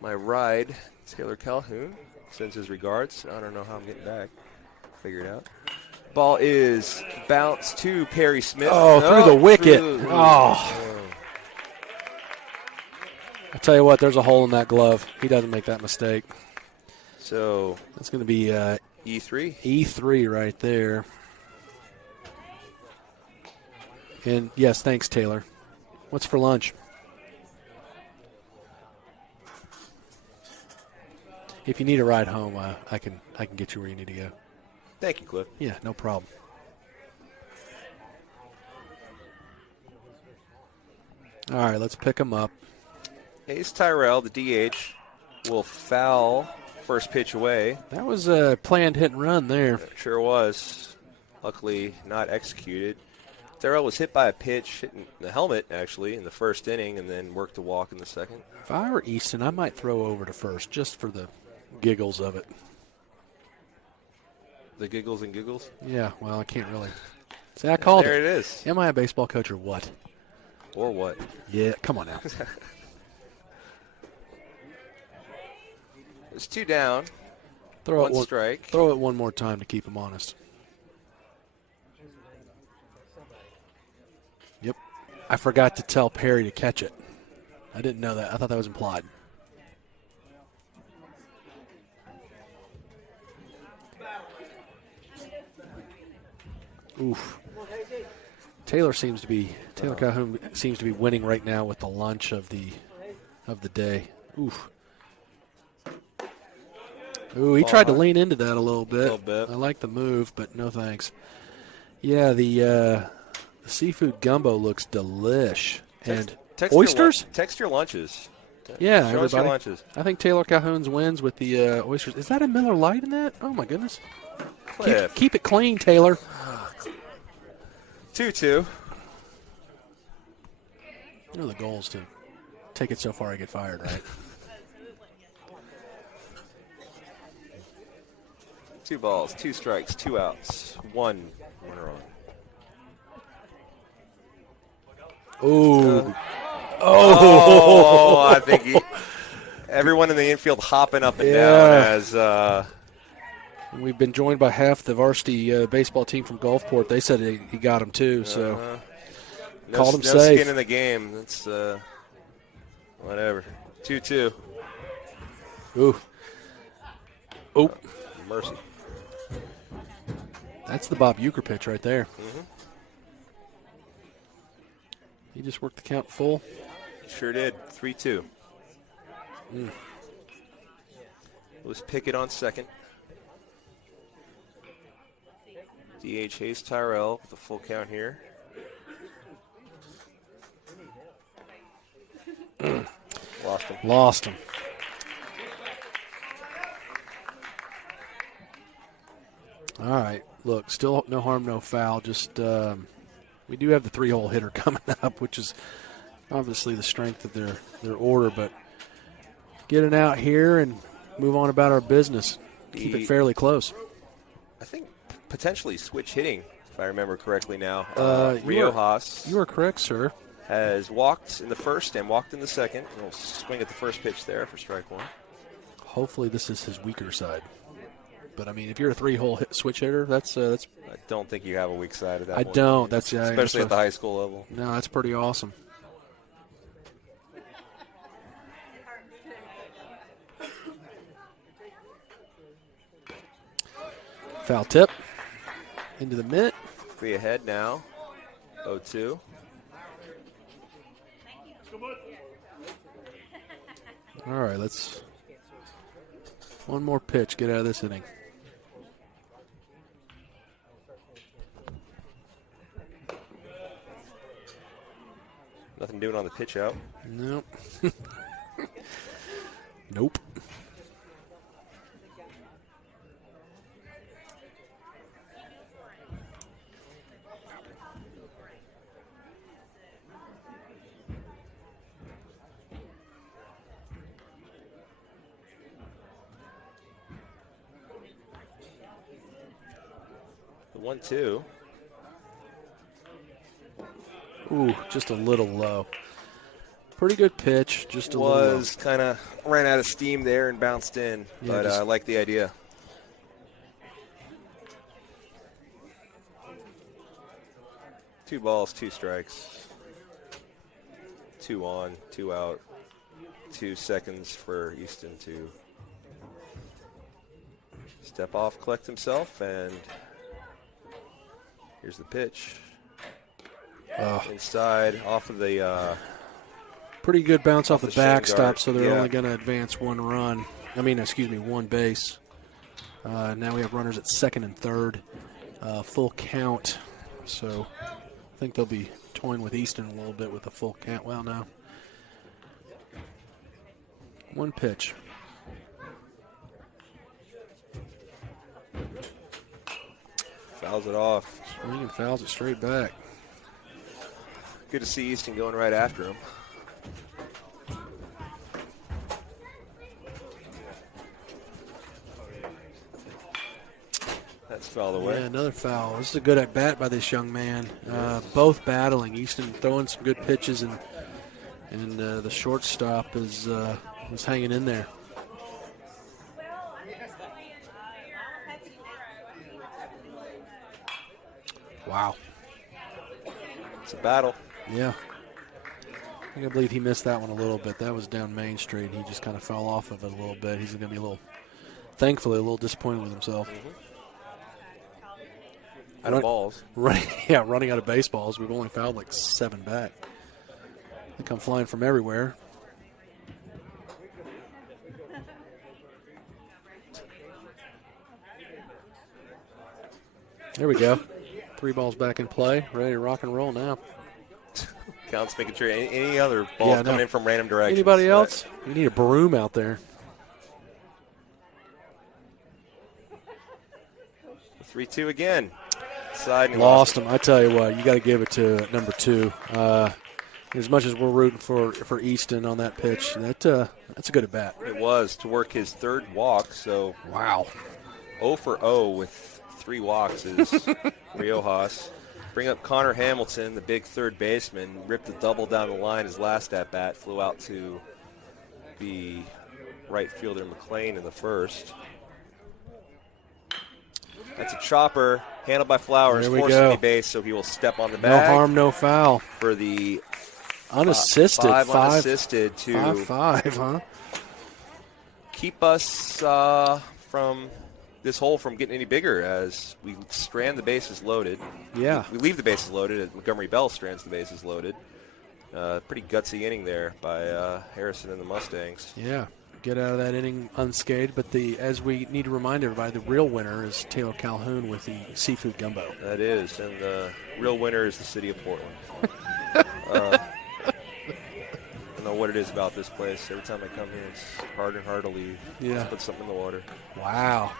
My ride, Taylor Calhoun, sends his regards. I don't know how I'm getting back. Figure it out. Ball is bounced to Perry Smith. Oh, through the wicket. I tell you what, there's a hole in that glove. He doesn't make that mistake. So that's going to be E3. E3 right there. And, yes, thanks, Taylor. What's for lunch? If you need a ride home, I can get you where you need to go. Thank you, Cliff. Yeah, no problem. All right, let's pick him up. Ace Tyrell, the DH, will foul first pitch away. That was a planned hit and run there. It sure was. Luckily not executed. Tyrell was hit by a pitch, hitting the helmet, actually, in the first inning, and then worked a walk in the second. If I were Easton, I might throw over to first just for the giggles of it. The giggles and giggles? Yeah, well, I can't really. See, I called it. There it is. Am I a baseball coach or what? Or what? Yeah, come on now. It's 2 down. One strike. Throw it one more time to keep him honest. Yep. I forgot to tell Perry to catch it. I didn't know that. I thought that was implied. Oof. Taylor Calhoun seems to be winning right now with the lunch of the day. Oof. Ooh, he Ball tried to high. lean into that a little bit. A little bit. I like the move, but no thanks. Yeah, the seafood gumbo looks delish. And Text your oysters? text your lunches. Yeah, Show us your everybody. lunches. I think Taylor Calhoun's wins with the oysters. Is that a Miller Lite in that? Oh, my goodness. Cliff. Keep it clean, Taylor. 2-2. You know the goal is to take it so far I get fired, right? 2 balls, 2 strikes, 2 outs, 1 runner on. Ooh. Oh, I think everyone in the infield hopping up and down as We've been joined by half the varsity baseball team from Gulfport. They said he got him too, so called him no safe. skin in the game. That's whatever. 2-2. Ooh. Oh. Mercy. That's the Bob Euchre pitch right there. Mm-hmm. He just worked the count full. Sure did. 3-2. Lewis Pickett on second. DH Hayes Tyrell with a full count here. Lost him. All right. Look, still no harm, no foul. Just we do have the 3-hole hitter coming up, which is obviously the strength of their order. But getting out here and move on about our business. Keep it fairly close. I think potentially switch hitting, if I remember correctly now. You Haas are correct, sir. has walked in the first and walked in the second. He'll swing at the first pitch there for strike 1. Hopefully this is his weaker side. But, I mean, if you're a 3-hole switch hitter, that's I don't think you have a weak side at that I point. don't. That's especially at the high school level. No, that's pretty awesome. Foul tip into the mitt. 3 ahead now. 0-2. All right, let's one more pitch. Get out of this inning. Nothing doing on the pitch out. Nope. Nope. The 1-2. Ooh, just a little low. Pretty good pitch, just a little low. Kind of ran out of steam there and bounced in, Yeah, but I like the idea. Two balls, 2 strikes. 2 on, 2 out. 2 seconds for Easton to step off, collect himself, and here's the pitch. Inside, off of the pretty good bounce off the shin backstop, guard. so they're Yeah. only going to advance 1 run. One base. Now we have runners at second and third. Full count. So I think they'll be toying with Easton a little bit with a full count. Well, no. 1 pitch. fouls it off. Swing and fouls it straight back. Good to see Easton going right after him. That's fouled away. Yeah, another foul. This is a good at bat by this young man. Both battling. Easton throwing some good pitches, and the shortstop is hanging in there. Wow. It's a battle. Yeah. I believe he missed that one a little bit. That was down Main Street. He just kind of fell off of it a little bit. He's going to be thankfully, a little disappointed with himself. Out of balls. Running out of baseballs. We've only fouled like 7 back. They come flying from everywhere. There we go. 3 balls back in play. Ready to rock and roll now. Counts making sure any other balls coming in from random directions. Anybody else? You need a broom out there. 3-2 again. Side and Lost him. I tell you what, you got to give it to number 2. As much as we're rooting for Easton on that pitch, that's a good at bat. It was to work his 3rd walk. So wow, 0 for 0 with 3 walks is Riojas. Bring up Connor Hamilton, the big 3rd baseman, ripped a double down the line. His last at bat flew out to the right fielder McLean in the 1st. That's a chopper handled by Flowers, forcing the base, so he will step on the bag. No harm, no foul for the unassisted 5 unassisted to 5-5, huh? Keep us from this hole from getting any bigger as we strand the bases loaded. Yeah, we leave the bases loaded as Montgomery Bell strands the bases loaded. Pretty gutsy inning there by Harrison and the Mustangs. Yeah. Get out of that inning unscathed, but as we need to remind everybody, the real winner is Taylor Calhoun with the seafood gumbo. That is, and the real winner is the city of Portland. I don't know what it is about this place. Every time I come here, it's harder and harder to leave. Yeah. Just put something in the water. Wow.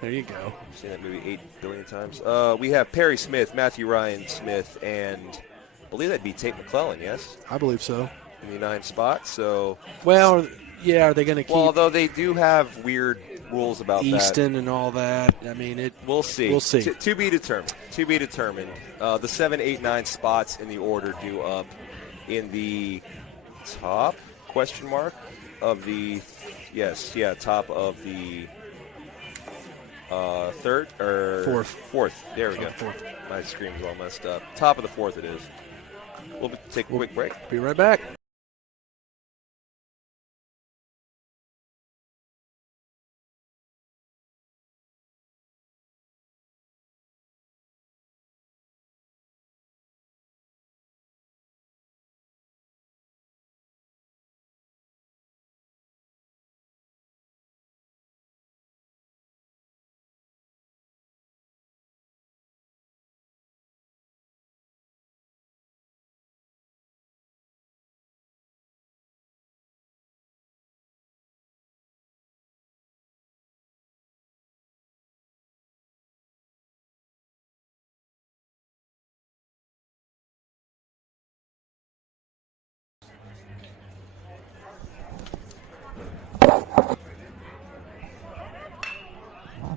There you go. I've seen that movie 8 billion times. We have Perry Smith, Matthew Ryan Smith, and I believe that'd be Tate McClellan, yes? I believe so. In the 9th spot, so. Well, yeah, are they going to keep? Well, although they do have weird rules about Easton and all that. I mean, we'll see. We'll see. To be determined. To be determined. The 7, 8, 9 spots in the order due up in the top question mark of the top of the 3rd or 4th. There we go. 4th. My screen's all messed up. Top of the 4th it is. We'll take a quick break. Be right back.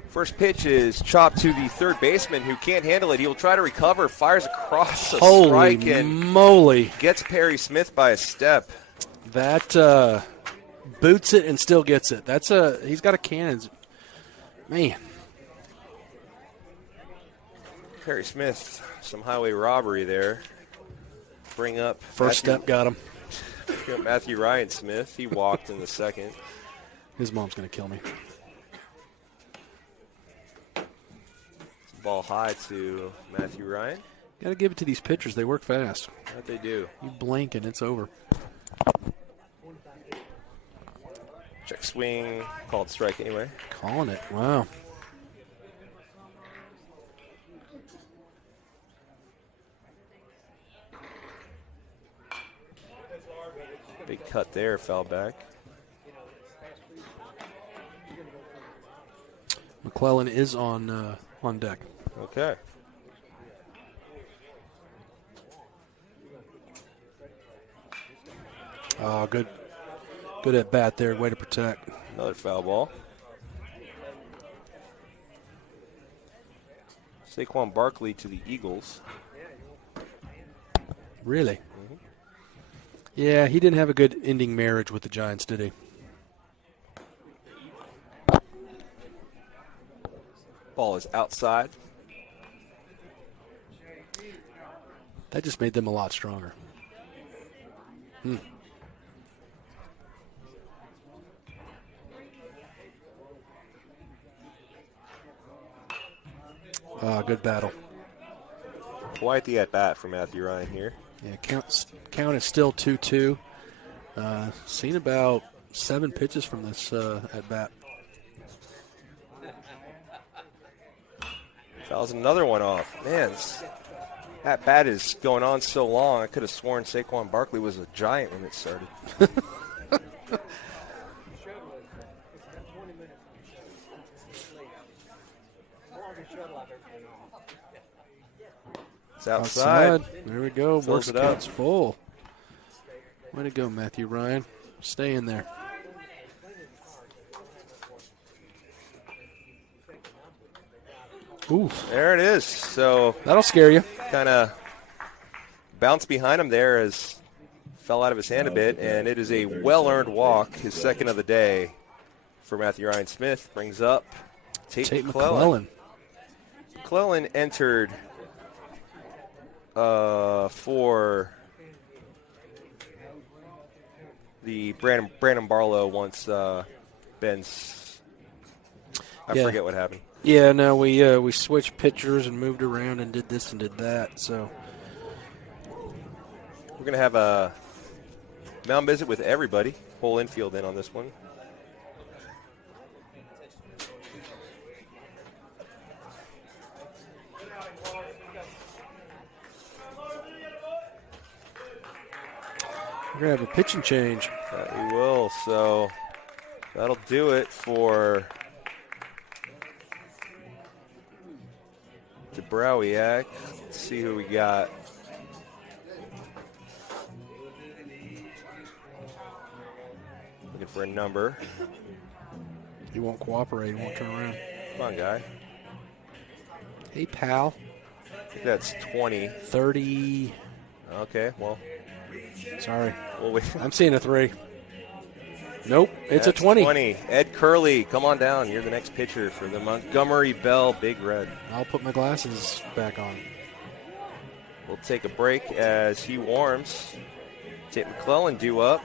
First pitch is chopped to the 3rd baseman who can't handle it. He will try to recover, fires across the strike, and moly, gets Perry Smith by a step. That boots it and still gets it. He's got a cannon. Man. Perry Smith, some highway robbery there. Bring up. First step got him. Matthew Ryan Smith. He walked in the 2nd. His mom's going to kill me. Ball high to Matthew Ryan. Got to give it to these pitchers. They work fast. That they do. You blink and it's over. Check swing. Called strike anyway. Calling it. Wow. Big cut there. Foul back. McClellan is on deck. Okay. Oh, good at bat there. Way to protect. Another foul ball. Saquon Barkley to the Eagles. Really? Mm-hmm. Yeah, he didn't have a good ending marriage with the Giants, did he? Ball is outside. That just made them a lot stronger. Good battle. Quite the at-bat for Matthew Ryan here. Yeah, count is still 2-2. Seen about 7 pitches from this at-bat. Fouls another one off. Man, that bat is going on so long. I could have sworn Saquon Barkley was a giant when it started. It's outside. There we go. Fills Works it it up. counts full. Way to go, Matthew Ryan. Stay in there. Ooh, There it is. So that'll scare you. kind of bounced behind him there as fell out of his hand a bit, and it is a well-earned walk, his second of the day for Matthew Ryan Smith. Brings up Tate McClellan. McClellan entered for the Brandon Barlow once Ben's. I forget what happened. Yeah, no, we switched pitchers and moved around and did this and did that. So We're going to have a mound visit with everybody. Whole infield in on this one. we're gonna have a pitching change. We will. So that'll do it for DeBrowiak. Let's see who we got. Looking for a number. He won't cooperate. He won't turn around. Come on, guy. Hey, pal. I think that's 20. 30. Okay, well, Sorry, we'll wait. I'm seeing a 3. Nope, it's That's a 20. 20. Ed Curley, come on down. You're the next pitcher for the Montgomery Bell Big Red. I'll put my glasses back on. We'll take a break as he warms. Tate McClellan due up.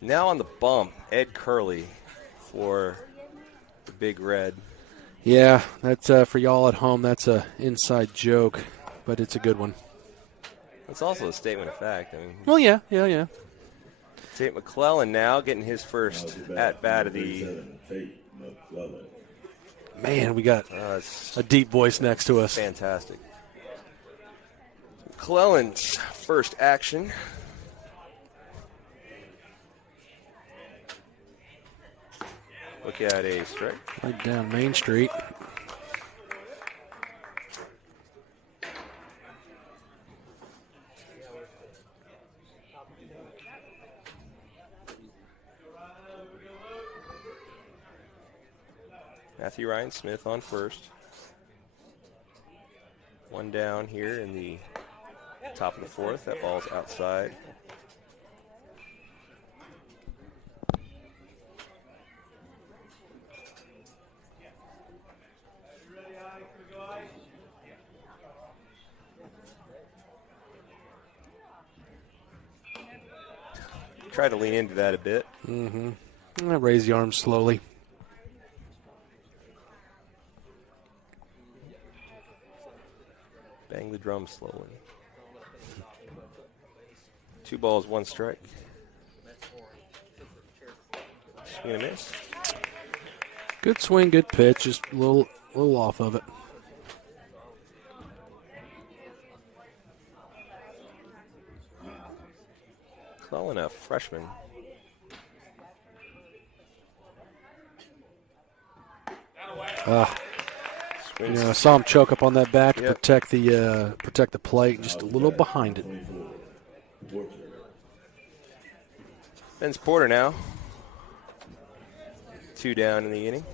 Now on the bump, Ed Curley for the Big Red. Yeah, that's for y'all at home. That's a inside joke, but it's a good one. That's also a statement of fact. I mean, Well, yeah. Tate McClellan now getting his first at-bat of the Man, we got it's a deep voice next to us. fantastic. McClellan's first action. Look at a strike. Right down Main Street. Matthew Ryan Smith on first. One down here in the top of the fourth. That ball's outside. Try to lean into that a bit. Raise the arms slowly. Bang the drum slowly. 2 balls, 1 strike. Swing and a miss. Good swing, good pitch, just a little off of it. Calling freshman. I saw him choke up on that bat to protect the plate, just a little behind it. Ben's Porter now. 2 down in the inning.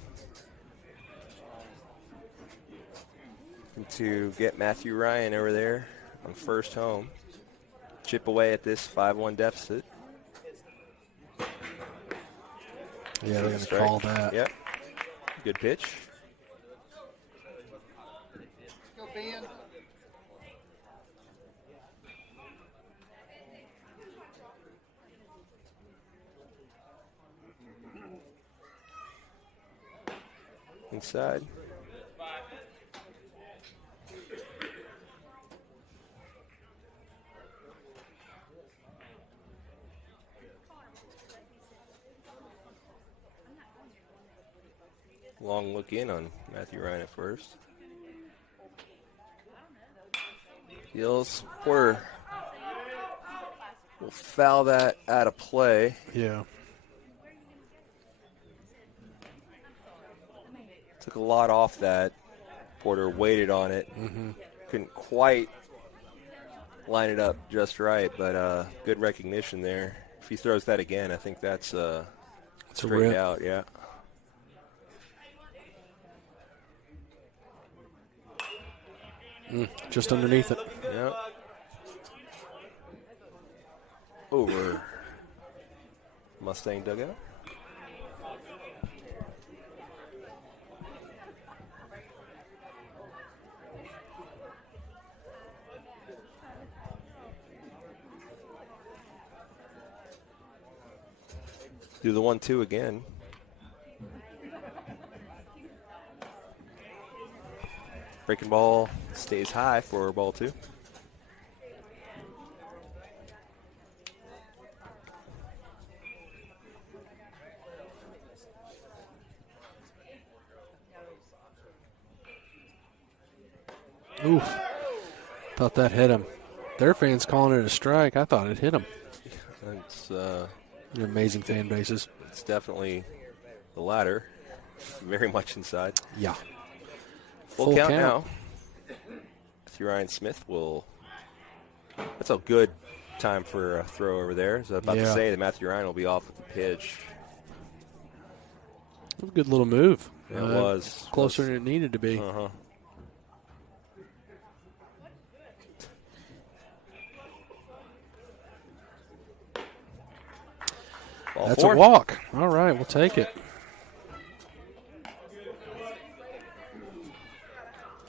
And to get Matthew Ryan over there on first home. Chip away at this 5-1 deficit. Yeah, they're going to call that. Yep. Good pitch. Inside. Long look in on Matthew Ryan at first. Deals. Porter will foul that out of play. Yeah. Took a lot off that. Porter waited on it. Couldn't quite line it up just right, but good recognition there. If he throws that again, I think that's straight out, yeah. Just underneath it. Yep. Over Mustang dugout. Do the 1-2 again. Breaking ball stays high for ball 2. Oof. Thought that hit him. Their fans calling it a strike. I thought it hit him. It's amazing fan bases. It's definitely the latter. Very much inside. Yeah. Full count now. Matthew Ryan Smith will. That's a good time for a throw over there. I was about to say that Matthew Ryan will be off with the pitch. It was a good little move. It was. Closer than it needed to be. That's 4. A walk. All right, we'll take it.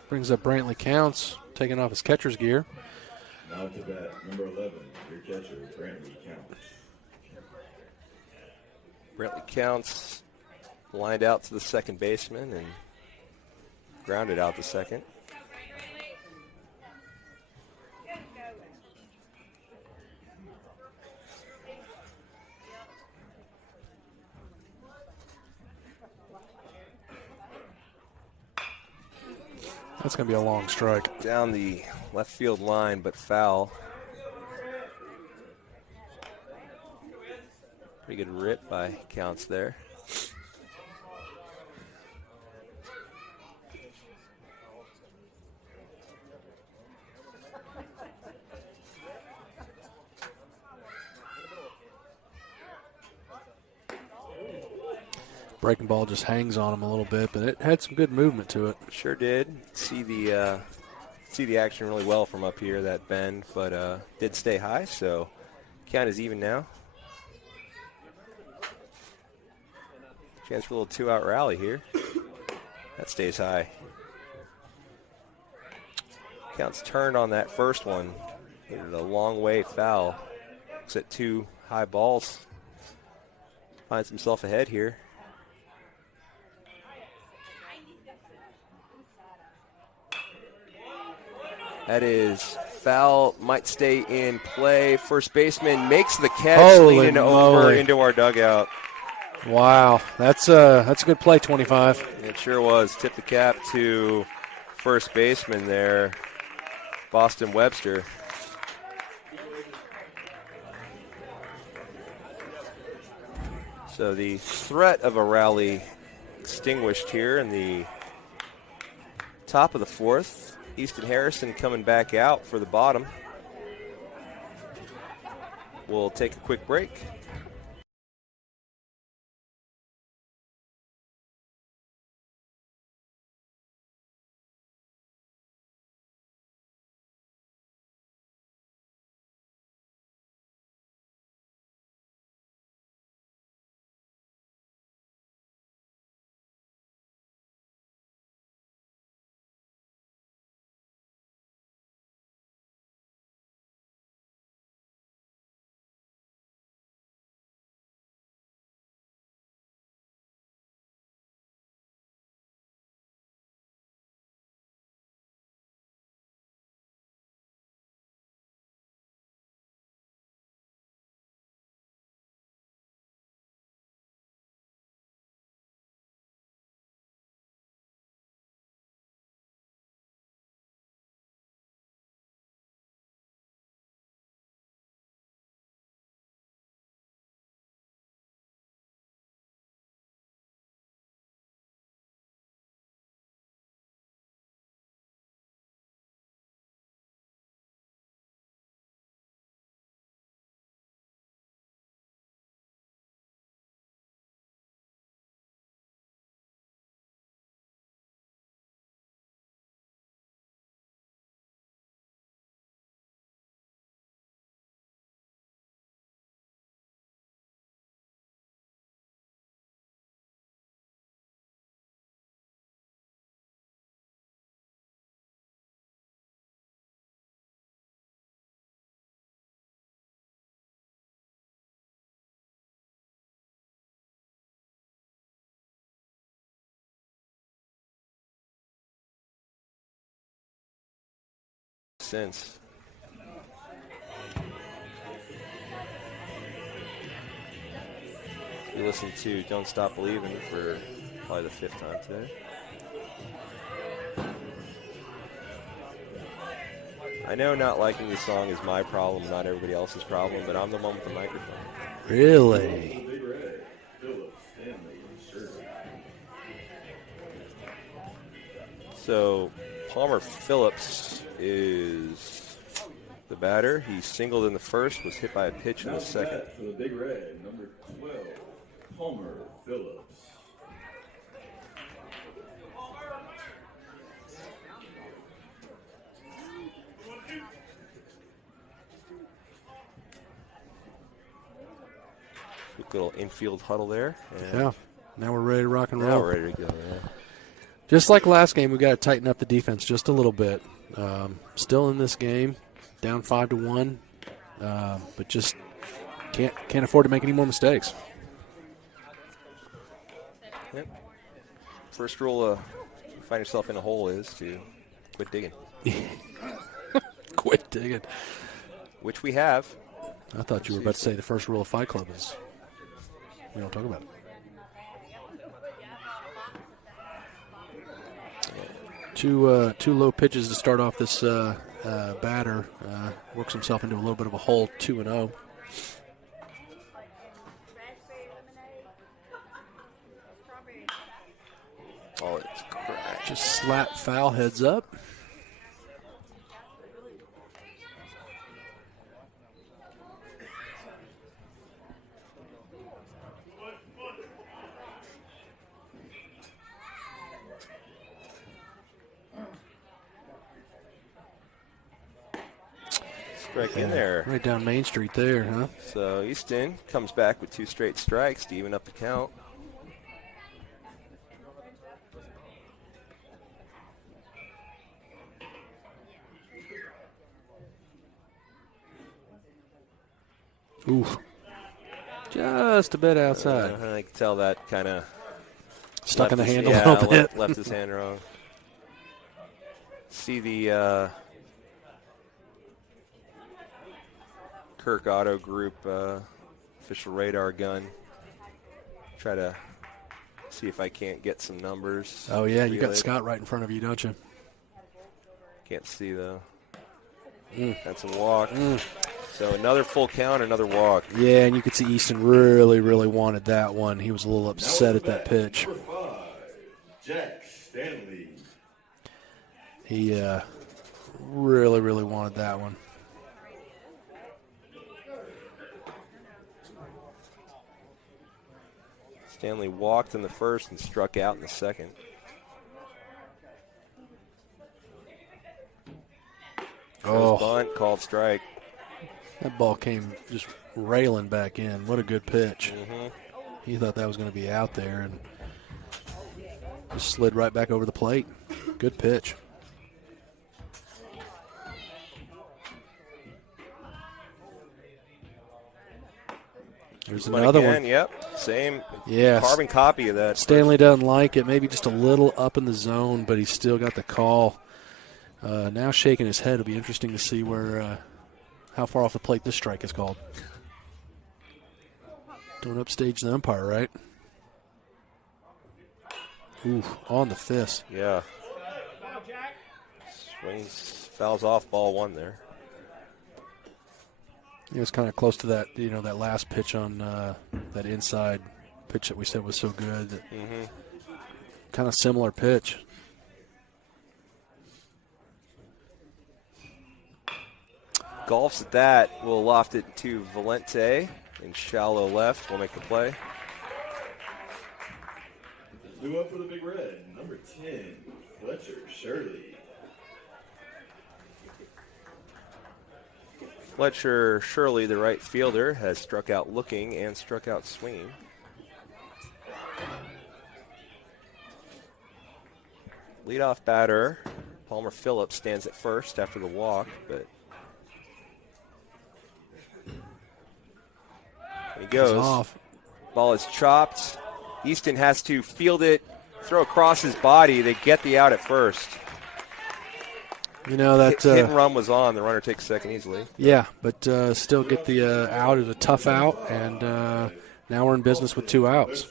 Brings up Brantley Counts, taking off his catcher's gear. Now to bat, number 11, your catcher, Brantley Counts. Brantley Counts lined out to the second baseman and grounded out the second. That's going to be a long strike. Down the left field line, but foul. Pretty good rip by Counts there. Breaking ball just hangs on him a little bit, but it had some good movement to it. Sure did. See the action really well from up here, that bend, but did stay high, so count is even now. Chance for a little 2-out rally here. That stays high. Counts turned on that first one. Hit it a long way foul. Looks at 2 high balls. Finds himself ahead here. That is foul, might stay in play. First baseman makes the catch, leaning over into our dugout. Wow, that's a good play, 25. It sure was. Tip the cap to first baseman there, Boston Webster. So the threat of a rally extinguished here in the top of the fourth. Easton Harrison coming back out for the bottom. We'll take a quick break. Since you listen to Don't Stop Believing for probably the 5th time today. I know not liking this song is my problem, not everybody else's problem, but I'm the one with the microphone. Really? Big Red, Phillips, Stanley, Sherman. So Palmer Phillips is the batter. He singled in the first, was hit by a pitch in the second. For the Big Red, number 12, Palmer Phillips. Quick little infield huddle there. And Yeah. Now we're ready to rock and now roll. we're ready to go. Yeah. Just like last game, we got to tighten up the defense just a little bit. Still in this game, down 5-1, but just can't afford to make any more mistakes. Yep. First rule of find yourself in a hole is to quit digging, Quit digging. which we have. I thought you were about to say the first rule of Fight Club is we don't talk about it. Two low pitches to start off this batter. Works himself into a little bit of a hole, 2-0. Oh, it's cracked. Just slap foul, heads up. Strike in there. Right down Main Street there, huh? So Easton comes back with 2 straight strikes to even up the count. Ooh. Just a bit outside. I can tell that kind of Stuck in the hand a little bit. left his hand wrong. See the Kirk Auto Group official radar gun Try to see if I can't get some numbers. Oh, yeah, you got relayed. Scott right in front of you, don't you? Can't see, though. That's a walk. So another full count, another walk. Yeah, and you could see Easton really, really wanted that one. He was a little upset at that pitch. Number 5, Jack Stanley. He really, really wanted that one. Stanley walked in the first and struck out in the second. Oh. Bunt, called strike. That ball came just railing back in. What a good pitch. He thought that was going to be out there and just slid right back over the plate. Good pitch. There's another Again, one. Yep, same Yes. carbon copy of that. Stanley doesn't like it. Maybe just a little up in the zone, but he's still got the call. Now shaking his head. It'll be interesting to see where, how far off the plate this strike is called. Don't upstage the umpire, right? Ooh, on the fist. Yeah. Swings, fouls off, ball one there. It was kind of close to that, that last pitch on that inside pitch that we said was so good. Kind of similar pitch. Golfs at that. We'll loft it to Valente in shallow left. We'll make the play. Due up for the Big Red, number 10, Fletcher Shirley. Fletcher Shirley, the right fielder, has struck out looking and struck out swinging. Leadoff batter, Palmer Phillips, stands at first after the walk, but he goes. Off. Ball is chopped. Easton has to field it, throw across his body. They get the out at first. That Hit and run was on. The runner takes second easily. Yeah, but still get the out. It was a tough out, and now we're in business with 2 outs.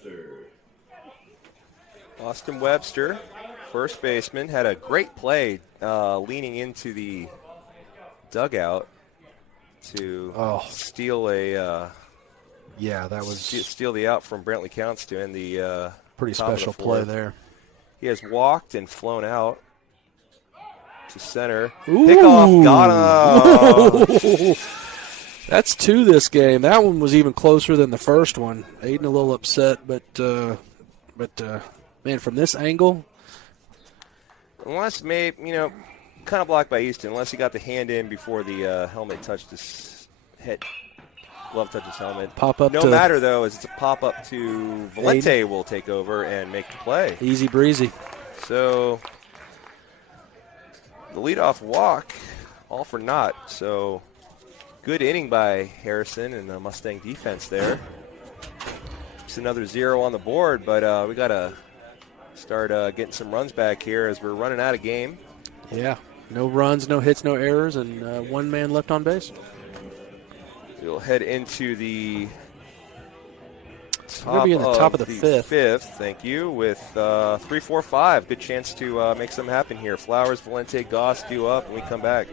Austin Webster, first baseman, had a great play leaning into the dugout to steal a Yeah, that was steal the out from Brantley Counts to end the pretty top of the special play fourth. there. He has walked and flown out to center. Ooh. Pickoff got him. That's 2 this game. That one was even closer than the first one. Aiden a little upset, but man, from this angle, Unless maybe, kind of blocked by Easton, unless he got the hand in before the helmet touched his head. Glove touched his helmet. Pop up no to matter, though, as it's a pop-up to Valente Aiden. will take over and make the play. easy breezy. So the leadoff walk, all for naught. So good inning by Harrison and the Mustang defense there. It's another 0 on the board, but we got to start getting some runs back here as we're running out of game. Yeah, no runs, no hits, no errors, and 1 man left on base. We'll head into the We're gonna be in the top of the fifth. Thank you, with 3-4-5. Good chance to make something happen here. Flowers, Valente, Goss due up, and we come back.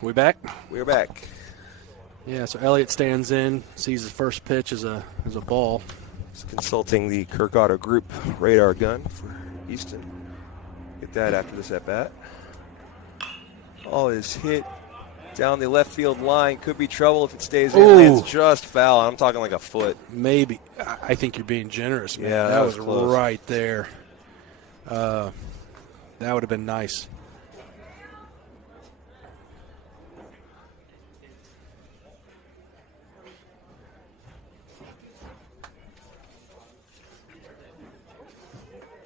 We back? We're back. Yeah, so Elliott stands in, sees his first pitch as a ball. He's consulting the Kirk Auto Group radar gun for Easton. Get that after this at bat. Ball is hit down the left field line. Could be trouble if it stays in. Lands just foul. I'm talking like a foot. Maybe. I think you're being generous, man. Yeah, that was close. right there. That would have been nice.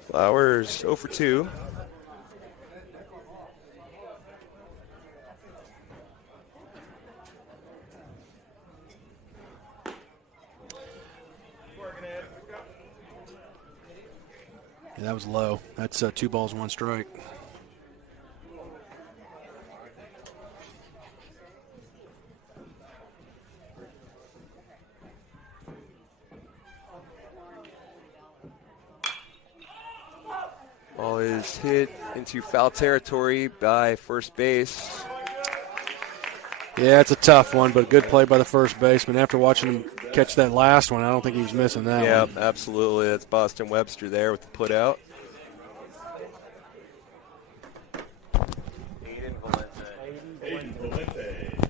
Flowers 0 for 2. Yeah, that was low. That's 2 balls, 1 strike. Ball is hit into foul territory by first base. Yeah, it's a tough one, but good play by the first baseman. After watching him catch that last one, I don't think he was missing that Yeah, one. absolutely. That's Boston Webster there with the put out. Aiden Valente.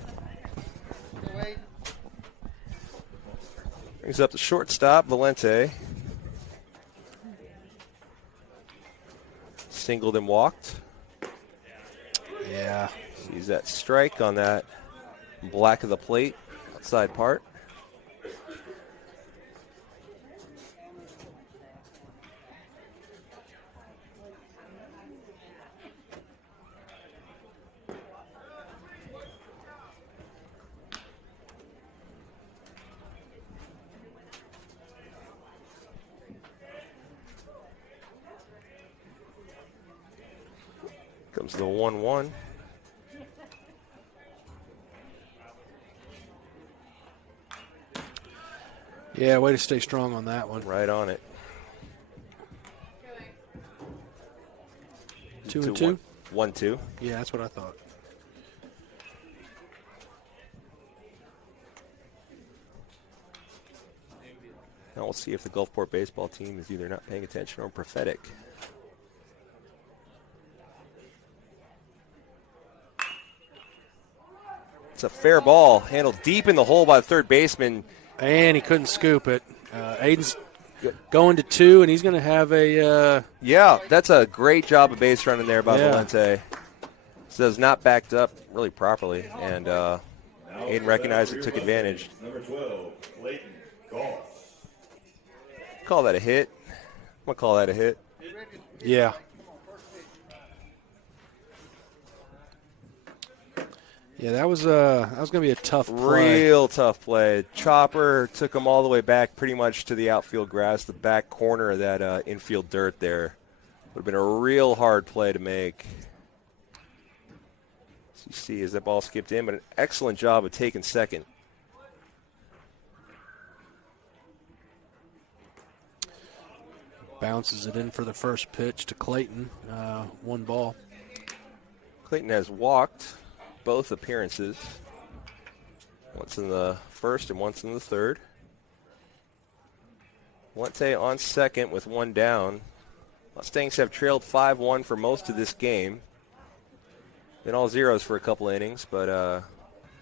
Brings up the shortstop, Valente. Singled and walked. Yeah. Sees that strike on that black of the plate outside part. Comes the 1-1. Yeah, way to stay strong on that one. Right on it. 2-2? 1-2. Yeah, that's what I thought. Now we'll see if the Gulfport baseball team is either not paying attention or prophetic. It's a fair ball, handled deep in the hole by the third baseman. And he couldn't scoop it. Aiden's going to 2, and he's going to have a Yeah, that's a great job of base running there by Yeah. Valente. So it's not backed up really properly, and Aiden recognized it, took advantage. Number 12, Clayton Goss. Call that a hit. I'm going to call that a hit. Yeah. Yeah, that was going to be a tough play. Real tough play. Chopper took him all the way back pretty much to the outfield grass, the back corner of that infield dirt there. Would have been a real hard play to make. As you see, as that ball skipped in, but an excellent job of taking second. Bounces it in for the first pitch to Clayton. 1 ball. Clayton has walked both appearances. Once in the first and once in the third. Valente on second with 1 down. Mustangs have trailed 5-1 for most of this game. Been all zeros for a couple innings, but I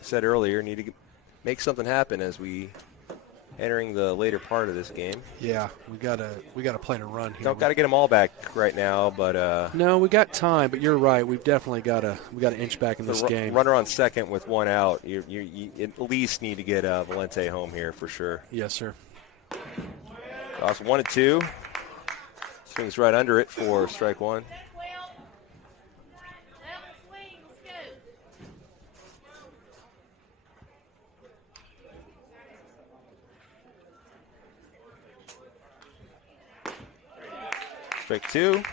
said earlier, need to make something happen as we entering the later part of this game. Yeah, we gotta play to run here. Don't got to get them all back right now, but No, we got time, but you're right. We've definitely got to inch back in this game. Runner on second with 1 out. You at least need to get Valente home here for sure. Yes, sir. Toss 1-2. Swings right under it for strike 1. Strike 2.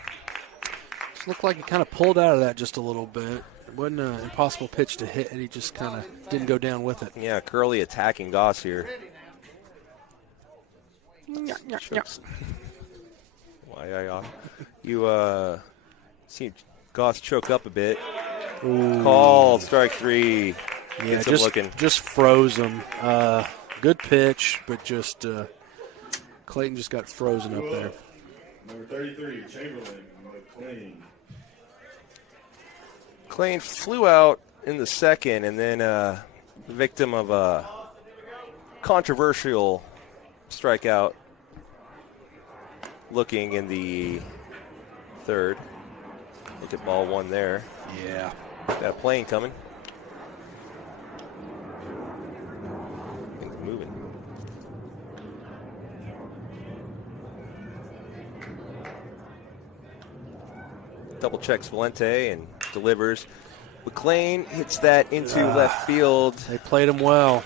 Just looked like he kind of pulled out of that just a little bit. It wasn't an impossible pitch to hit, and he just kind of didn't go down with it. Yeah, Curly attacking Goss here. Chokes. You see Goss choke up a bit. Ooh. Called strike 3. Yeah, Gets him looking. just froze him. Good pitch, but just Clayton just got frozen up there. Number 33, Chamberlain, McLean. Klein flew out in the second, and then the victim of a controversial strikeout looking in the third. Look at ball 1 there. Yeah. Got a plane coming. Things moving. Double checks Valente and delivers. McLean hits that into left field. They played him well.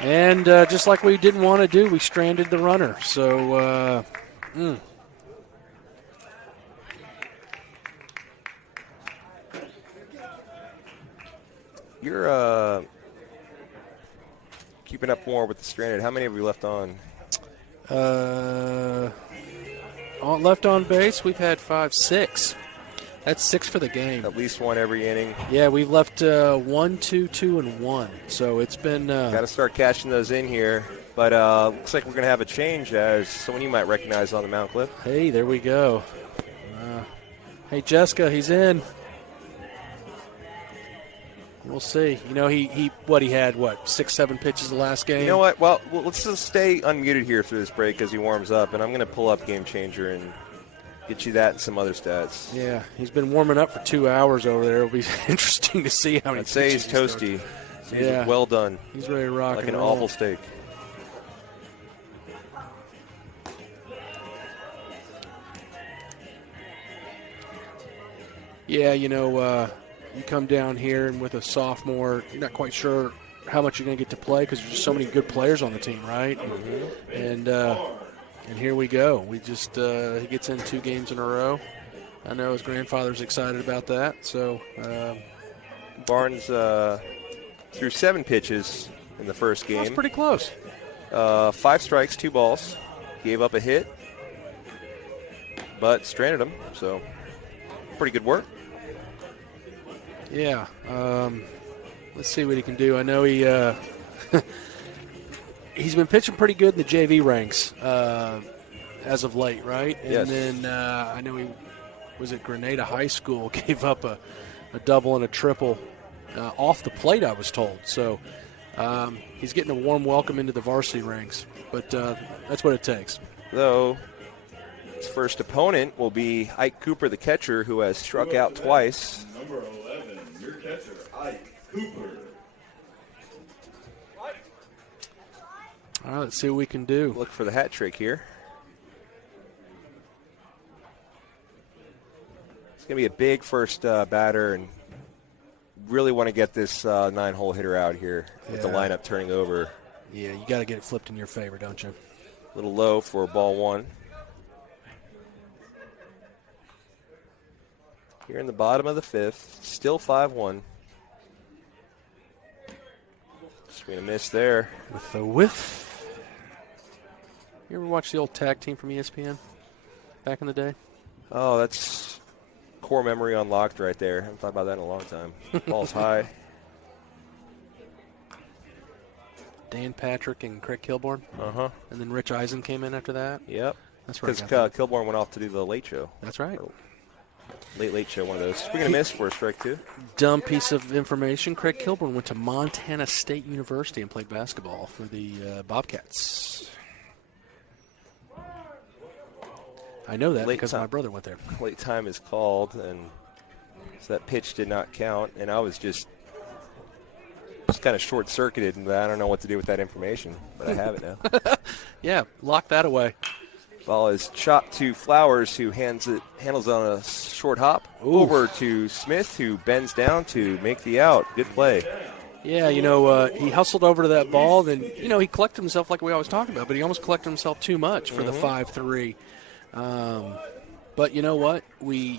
And just like we didn't want to do, we stranded the runner. So, You're keeping up more with the stranded. How many have we left on? left on base, we've had 5, 6. That's 6 for the game. At least one every inning. Yeah, we've left 1, 2, 2, and 1. So it's been. Got to start cashing those in here. But looks like we're going to have a change as someone you might recognize on the Mount Cliff. Hey, there we go. Hey, Jessica, he's in. We'll see. You know, he had 6, 7 pitches the last game. You know what? Well, let's just stay unmuted here through this break as he warms up, and I'm going to pull up Game Changer and get you that and some other stats. Yeah, he's been warming up for 2 hours over there. It'll be interesting to see how many. I'd say he's toasty. He's well done. He's ready to rock like and an roll. awful steak. Yeah, you know, you come down here and with a sophomore, you're not quite sure how much you're going to get to play because there's just so many good players on the team, right? Mm-hmm. And here we go. We just he gets in 2 games in a row. I know his grandfather's excited about that. So Barnes threw 7 pitches in the first game. That's pretty close. 5 strikes, 2 balls. Gave up a hit, but stranded him. So pretty good work. Yeah. Let's see what he can do. I know he he's been pitching pretty good in the JV ranks as of late, right? Yes. And then I know he was at Grenada High School, gave up a double and a triple off the plate, I was told. So he's getting a warm welcome into the varsity ranks, but that's what it takes. Though his first opponent will be Ike Cooper, the catcher, who has struck out twice. Number 11, your catcher, Ike Cooper. All right, let's see what we can do. Look for the hat trick here. It's going to be a big first batter, and really want to get this 9-hole hitter out here with the lineup turning over. Yeah, you got to get it flipped in your favor, don't you? A little low for ball 1. Here in the bottom of the 5th, still 5-1. Swing and miss there. With the whiff. You ever watch the old tag team from ESPN back in the day? Oh, that's core memory unlocked right there. I haven't thought about that in a long time. Ball's high. Dan Patrick and Craig Kilborn. Uh-huh. And then Rich Eisen came in after that. Yep. That's right. Because Kilborn went off to do the late show. That's right. Late show, one of those. We're going to miss for a strike 2. Dumb piece of information. Craig Kilborn went to Montana State University and played basketball for the Bobcats. I know that because my brother went there. Late time is called, and so that pitch did not count, and I was just kind of short-circuited, and I don't know what to do with that information, but I have it now. Yeah, lock that away. Ball is chopped to Flowers, who handles it on a short hop. Ooh. Over to Smith, who bends down to make the out. Good play. Yeah, you know, he hustled over to that ball. Then, you know, he collected himself like we always talk about, but he almost collected himself too much for the 5-3. But you know what? We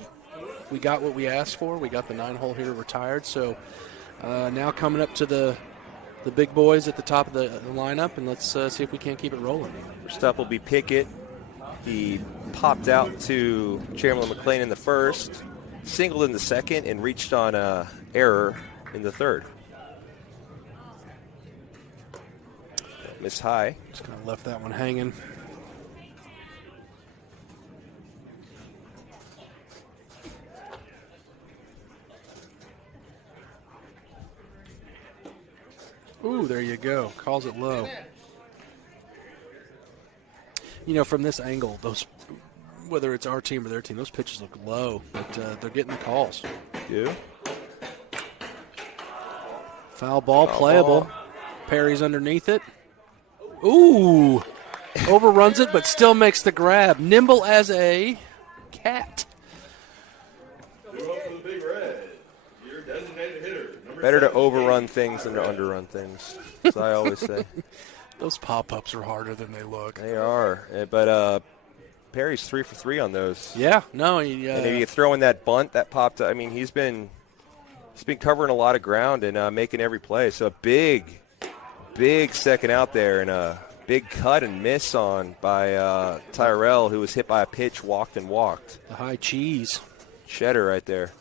got what we asked for. We got the 9-hole hitter retired. So now coming up to the big boys at the top of the lineup, and let's see if we can't keep it rolling. First up will be Pickett. He popped out to Chamberlain McLean in the first. singled in the second and reached on error in the third. Miss high. Just kind of left that one hanging. Ooh, there you go. Calls it low. You know, from this angle, those, whether it's our team or their team, those pitches look low, but they're getting the calls. Do. Foul ball, playable. Perry's underneath it. Ooh, overruns it, but still makes the grab. Nimble as a cat. Due up for the Big Red, your designated hitter. Number Better to 17, overrun things than to underrun things, as I always say. Those pop-ups are harder than they look. They are. But Perry's 3 for 3 on those. Yeah, no. And if you throw in that bunt that popped, I mean, he's been covering a lot of ground and making every play. So a big second out there and a big cut and miss on by Tyrell, who was hit by a pitch, walked. The high cheese. Cheddar right there.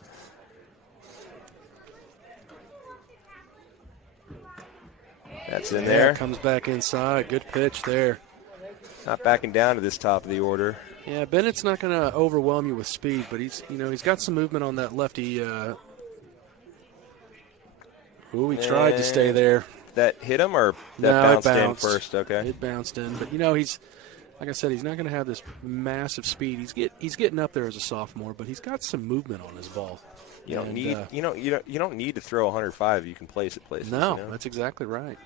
That's in there. Comes back inside. Good pitch there. Not backing down to this top of the order. Yeah, Bennett's not going to overwhelm you with speed, but he's got some movement on that lefty. Ooh, he tried to stay there. That hit him or that bounced in first? Okay. It bounced in, but he's, like I said, he's not going to have this massive speed. He's getting up there as a sophomore, but he's got some movement on his ball. You don't need to throw 105. You can place it places. No, that's exactly right.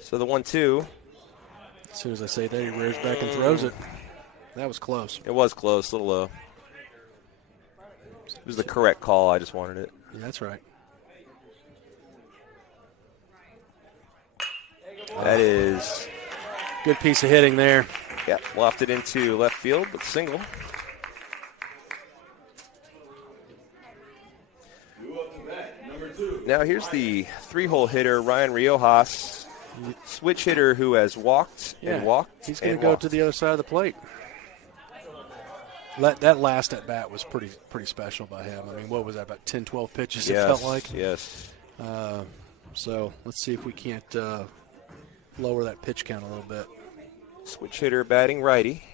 So the 1-2. As soon as I say that, he rears back and throws it. That was close. It was close, a little low. It was the correct call. I just wanted it. Yeah, that's right. That is good piece of hitting there. Yeah, lofted into left field, but single. Now here's the 3-hole hitter, Ryan Riojas. Switch hitter who has walked and walked. He's going to go to the other side of the plate. That last at bat was pretty special by him. I mean, what was that, about 10, 12 pitches it felt like? Yes. So let's see if we can't lower that pitch count a little bit. Switch hitter batting righty.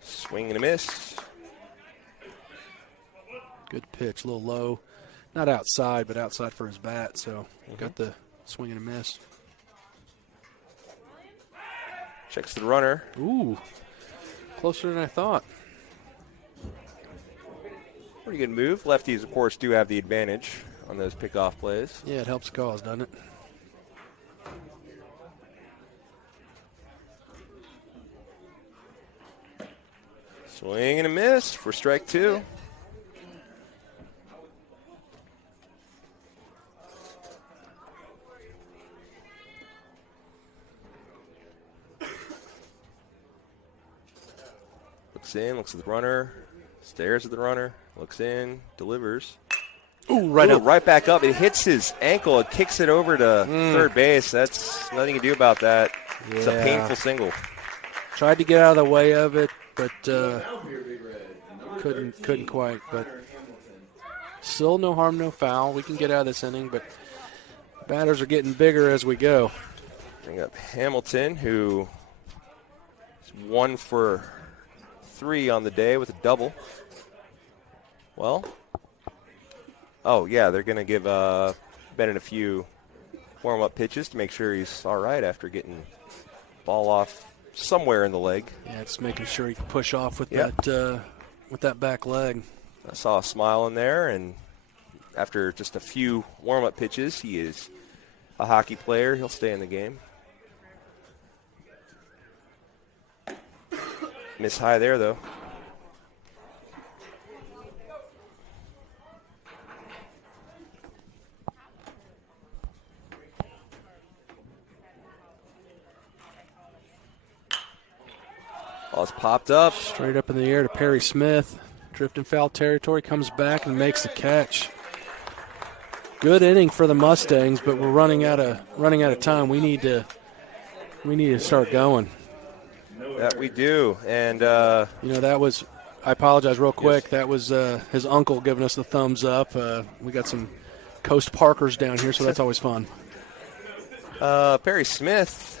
Swing and a miss. Good pitch, a little low. Not outside, but outside for his bat, so got the swing and a miss. Checks the runner. Ooh, closer than I thought. Pretty good move. Lefties, of course, do have the advantage on those pickoff plays. Yeah, it helps cause, doesn't it? Swing and a miss for strike 2. Looks in, looks at the runner, stares at the runner, looks in, delivers. Ooh, right back up. It hits his ankle. It kicks it over to third base. That's nothing you can do about that. Yeah. It's a painful single. Tried to get out of the way of it, but couldn't quite. But still no harm, no foul. We can get out of this inning, but batters are getting bigger as we go. Bring up Hamilton, who is 1 for 3 on the day with a double. Well, they're going to give Bennett a few warm-up pitches to make sure he's all right after getting ball off somewhere in the leg. Yeah, it's making sure he can push off with that back leg. I saw a smile in there, and after just a few warm-up pitches, he is a hockey player. He'll stay in the game. Miss high there, though. Ball's popped up. Straight up in the air to Perry Smith. Drifting foul territory, comes back and makes the catch. Good inning for the Mustangs, but we're running out of time. We need to start going. That we do, and that was I apologize real quick. Yes. That was his uncle giving us the thumbs up. We got some Coast Parkers down here, so that's always fun. Perry Smith,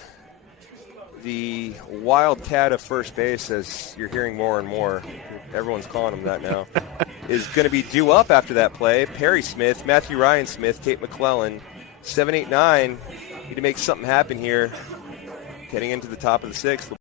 the wildcat of first base, as you're hearing more and more, everyone's calling him that now, is going to be due up after that play. Perry Smith, Matthew Ryan Smith, Tate McClellan, 7, 8, 9. Need to make something happen here. Getting into the top of the sixth.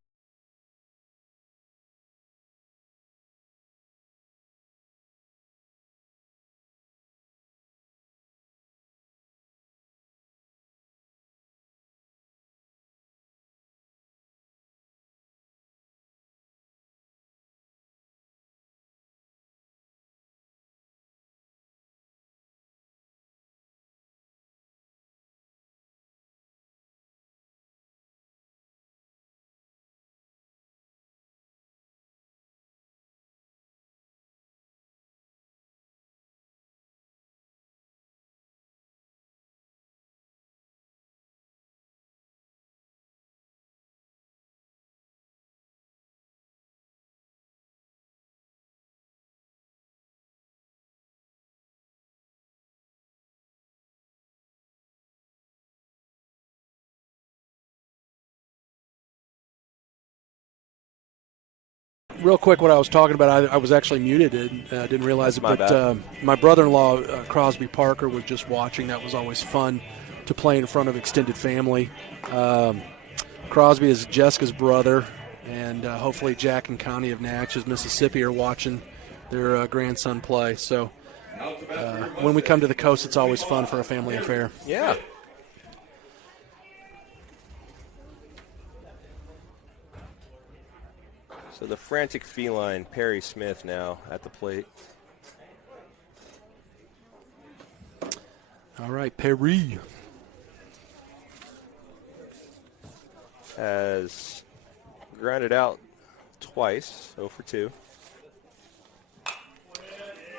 Real quick, what I was talking about, I was actually muted and didn't realize it. But my brother-in-law, Crosby Parker, was just watching. That was always fun to play in front of extended family. Crosby is Jessica's brother, and hopefully Jack and Connie of Natchez, Mississippi, are watching their grandson play. So when we come to the coast, it's always fun for a family affair. Yeah. So the frantic feline, Perry Smith, now at the plate. All right, Perry has grounded out twice, 0 for 2.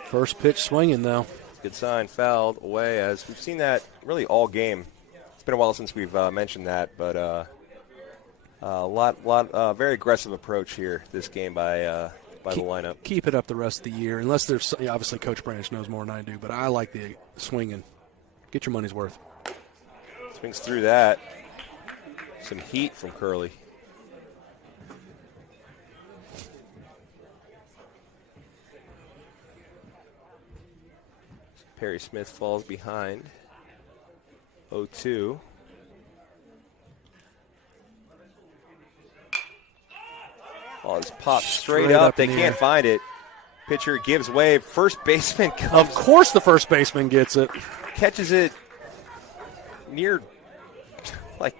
First pitch swinging, though. Good sign, fouled away, as we've seen that really all game. It's been a while since we've mentioned that, but very aggressive approach here this game by the lineup. Keep it up the rest of the year, unless there's obviously Coach Branch knows more than I do, but I like the swinging. Get your money's worth. Swings through that. Some heat from Curley. Perry Smith falls behind. 0-2. Oh, it's popped straight up. They can't find it. Pitcher gives way. First baseman comes. Of course the first baseman gets it. Catches it near, like,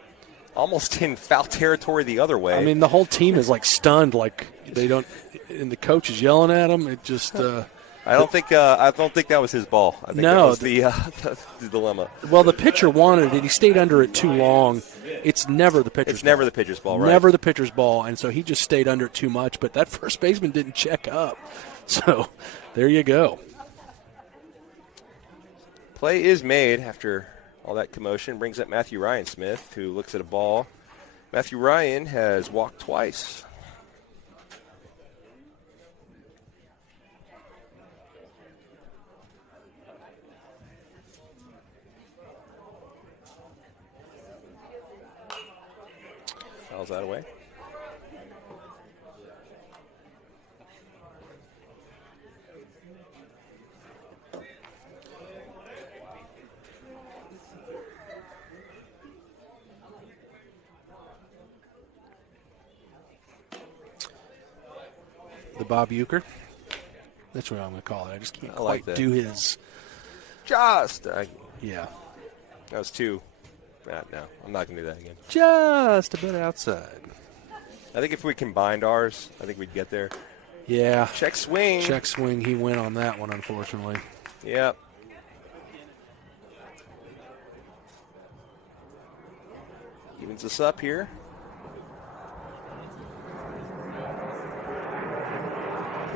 almost in foul territory the other way. I mean, the whole team is, like, stunned. Like, they don't – and the coach is yelling at them. It just I don't think that was his ball. I think that was the dilemma. Well, the pitcher wanted it. He stayed under it too long. It's never the pitcher's ball. It's never the pitcher's ball, right? Never the pitcher's ball, and so he just stayed under it too much. But that first baseman didn't check up. So there you go. Play is made after all that commotion. Brings up Matthew Ryan Smith, who looks at a ball. Matthew Ryan has walked twice. Fouls that away. The Bob Euchre. That's what I'm going to call it. I just can't quite do his. Yeah. That was two. No, I'm not going to do that again. Just a bit outside. I think if we combined ours, I think we'd get there. Yeah. Check swing. Check swing. He went on that one, unfortunately. Yep. Evens us up here.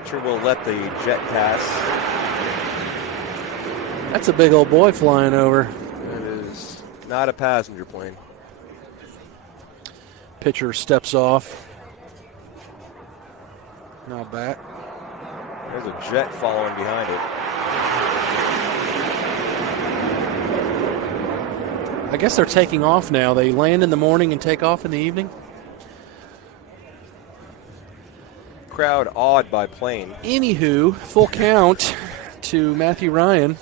Pitcher will let the jet pass. That's a big old boy flying over. That is not a passenger plane. Pitcher steps off. Now back. There's a jet following behind it. I guess they're taking off now. They land in the morning and take off in the evening. Crowd awed by plane. Anywho, full count to Matthew Ryan.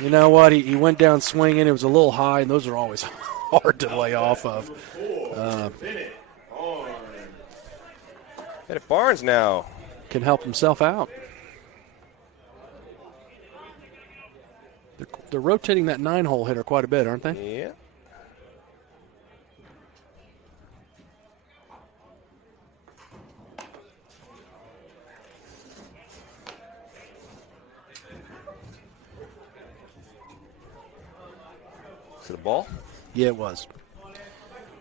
You know what? He went down swinging. It was a little high, and those are always hard to lay off of. Bennett Barnes now can help himself out. They're rotating that 9-hole hitter quite a bit, aren't they? Yeah. Is it a ball? Yeah, it was.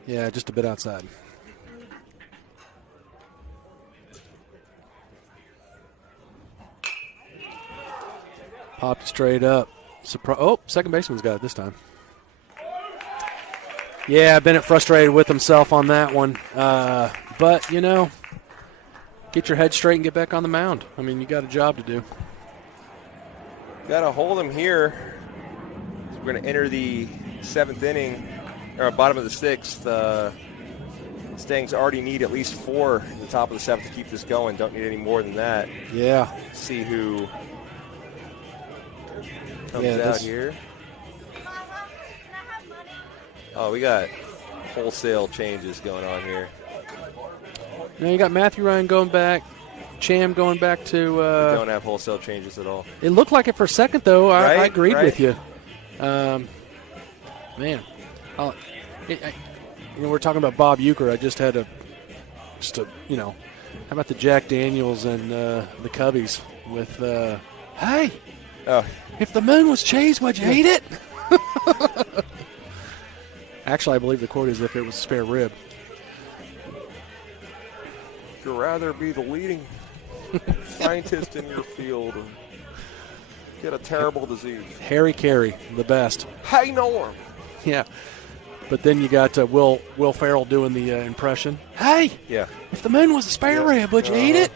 Yeah, just a bit outside. Popped straight up. Second baseman's got it this time. Yeah, Bennett frustrated with himself on that one. But, you know, get your head straight and get back on the mound. I mean, you got a job to do. Got to hold him here. So we're going to enter the 7th inning, or bottom of the 6th. Stangs already need at least 4 at the top of the 7th to keep this going. Don't need any more than that. Yeah. See who comes out here. Oh, we got wholesale changes going on here. Now you got Matthew Ryan going back, Cham going back to. We don't have wholesale changes at all. It looked like it for a second, though. I agreed right. with you. Man, we're talking about Bob Euchre. I just had a, how about the Jack Daniels and the Cubbies with, hey, if the moon was cheese, would you eat it? Actually, I believe the quote is if it was a spare rib. You'd rather be the leading scientist in your field and get a terrible disease. Harry Carey, the best. Hey, Norm. Yeah. But then you got Will Ferrell doing the impression. Hey, yeah. If the moon was a spare rib, would you eat it?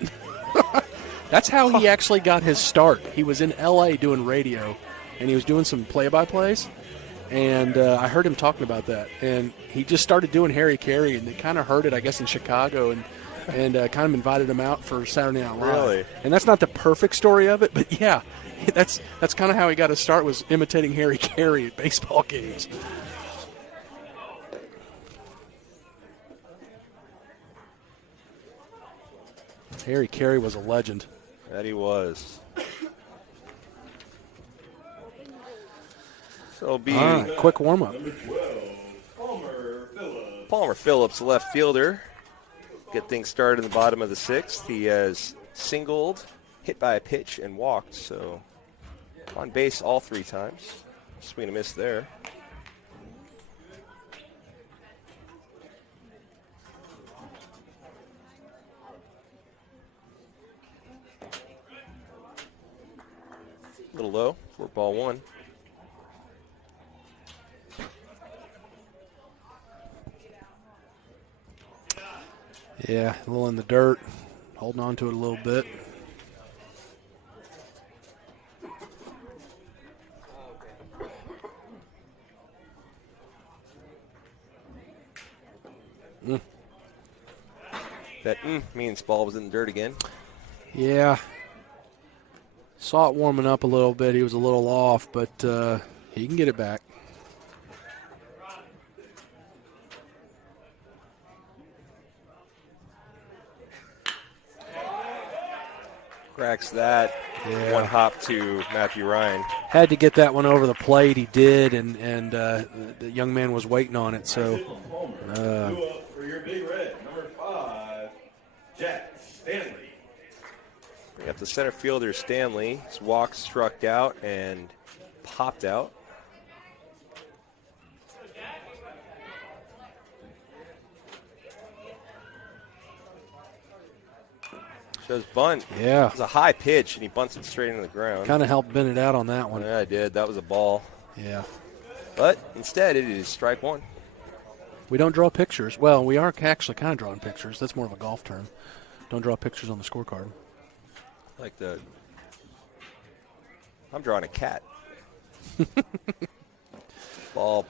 That's how he actually got his start. He was in L.A. doing radio, and he was doing some play-by-plays. And I heard him talking about that. And he just started doing Harry Carey, and they kind of heard it, I guess, in Chicago, and kind of invited him out for Saturday Night Live. Really? And that's not the perfect story of it, but yeah, that's kind of how he got his start, was imitating Harry Carey at baseball games. Harry Carey was a legend. That he was. So it'll be quick warm-up. Number 12, Palmer Phillips, left fielder. Get things started in the bottom of the 6th. He has singled, hit by a pitch, and walked. So on base all 3 times. Swing and a miss there. A little low for ball 1. Yeah, a little in the dirt, holding on to it a little bit. That means ball was in the dirt again. Yeah. Saw it warming up a little bit. He was a little off, but he can get it back. Cracks that. Yeah. One hop to Matthew Ryan. Had to get that one over the plate. He did, and the young man was waiting on it. So, Palmer, you up for your big red. Number 5, Jack Stanley. We got the center fielder, Stanley. His walk struck out and popped out. Shows bunt. yeah, It was a high pitch, and he bunts it straight into the ground. kind of helped Bennett out on that one. Yeah, I did. That was a ball. Yeah. But instead, it is strike 1. We don't draw pictures. Well, we are actually kind of drawing pictures. That's more of a golf term. Don't draw pictures on the scorecard. Like the. I'm drawing a cat. Ball.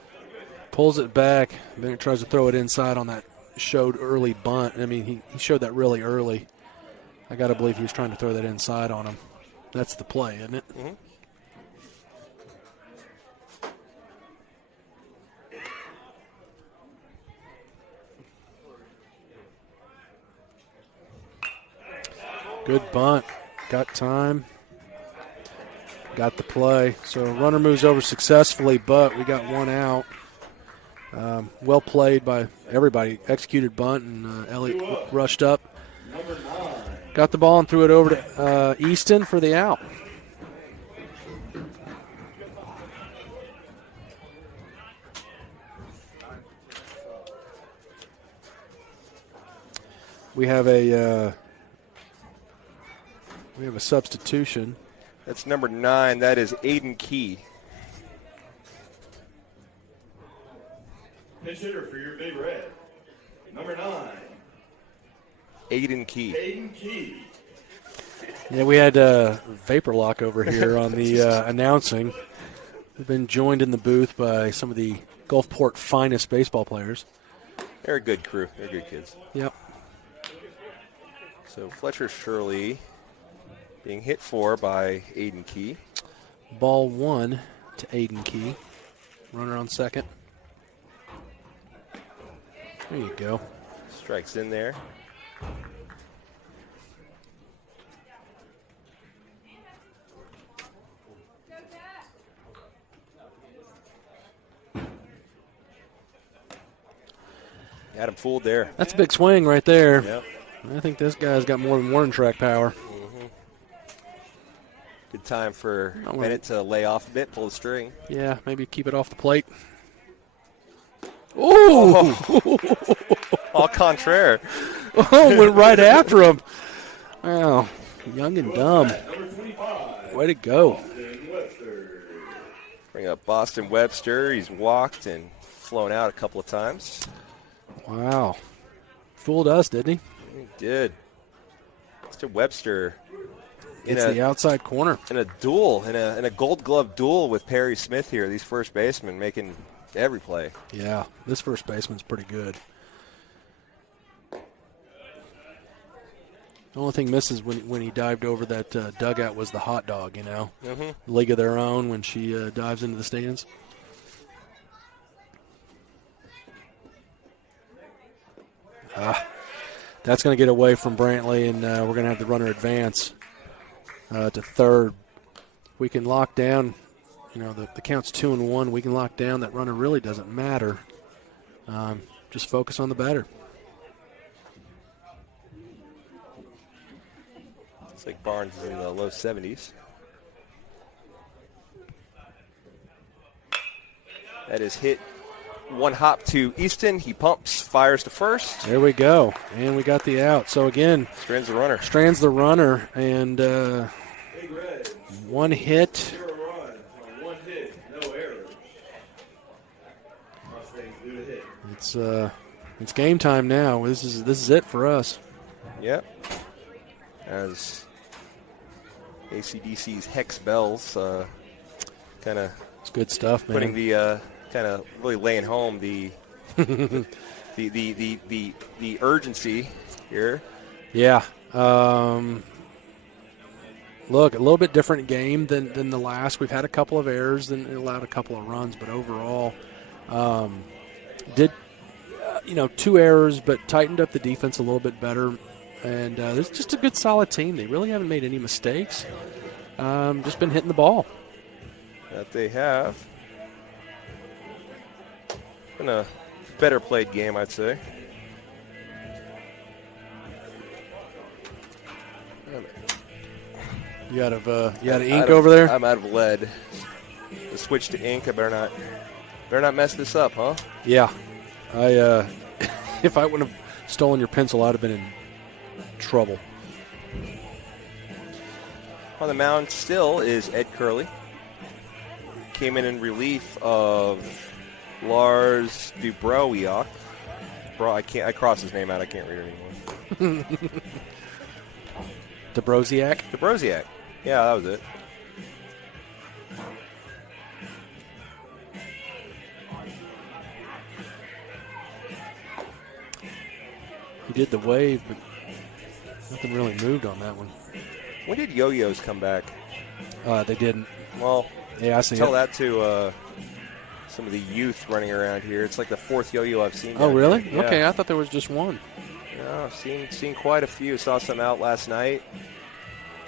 Pulls it back. Bennett tries to throw it inside on that showed early bunt. I mean, he showed that really early. I got to believe he was trying to throw that inside on him. That's the play, isn't it? Mm-hmm. Good bunt. Got time. Got the play. So runner moves over successfully, but we got one out. Well played by everybody. Executed bunt, and Elliott rushed up. Got the ball and threw it over to Easton for the out. We have a substitution. That's number 9. That is Aiden Key. Pinch hitter for your Big Red. Number 9. Aiden Key. Aiden Key. Yeah, we had Vapor Lock over here on the announcing. We've been joined in the booth by some of the Gulfport finest baseball players. They're a good crew. They're good kids. Yep. So Fletcher Shirley being hit for by Aiden Key. Ball 1 to Aiden Key. Runner on second. There you go. Strikes in there. Got him fooled there. That's a big swing right there. Yep. I think this guy's got more than warning track power. Mm-hmm. Good time for Bennett to lay off a bit, pull the string. Yeah, maybe keep it off the plate. Ooh! Au contraire. Oh, went right after him. Wow, young and dumb. Way to go. Bring up Boston Webster. He's walked and flown out a couple of times. Wow. Fooled us, didn't he? He did. Mr. Webster It's the outside corner. in a duel, in a Gold Glove duel with Perry Smith here. These first basemen making every play. Yeah, this first baseman's pretty good. The only thing misses when he dived over that dugout was the hot dog, you know. Mm-hmm. League of Their Own when she dives into the stands. That's going to get away from Brantley, and we're going to have the runner advance to third. We can lock down, you know, the count's 2-1. We can lock down. That runner really doesn't matter. Just focus on the batter. Looks like Barnes is in the low 70s. That is hit. One hop to Easton. He pumps, fires to first. There we go. And we got the out. So, again, Strands the runner. Strands the runner. And one hit. 0 runs on 1 hit, no errors. Mustangs do the hit. It's game time now. This is it for us. Yep. As ACDC's Hex Bells kind of It's good stuff, man. putting the kind of really laying home the the urgency here. Yeah. Look, a little bit different game than the last. We've had a couple of errors and allowed a couple of runs, but overall, did 2 errors, but tightened up the defense a little bit better. And there's just a good, solid team. They really haven't made any mistakes. Just been hitting the ball. That they have. Been a better played game, I'd say. You out of ink over there? I'm out of lead. The switch to ink. I better not mess this up, huh? Yeah. If I wouldn't have stolen your pencil, I'd have been in trouble. On the mound still is Ed Curley. Came in relief of Lars Dubrowiak. I crossed his name out. I can't read it anymore. Dobrosiak. Dobrosiak. Yeah, that was it. He did the wave, but nothing really moved on that one. When did yo-yos come back? They didn't. Well, yeah, I see. Tell that to some of the youth running around here. It's like the 4th yo-yo I've seen. Oh, really? Yeah. Okay, I thought there was just one. Yeah, I've seen quite a few. Saw some out last night.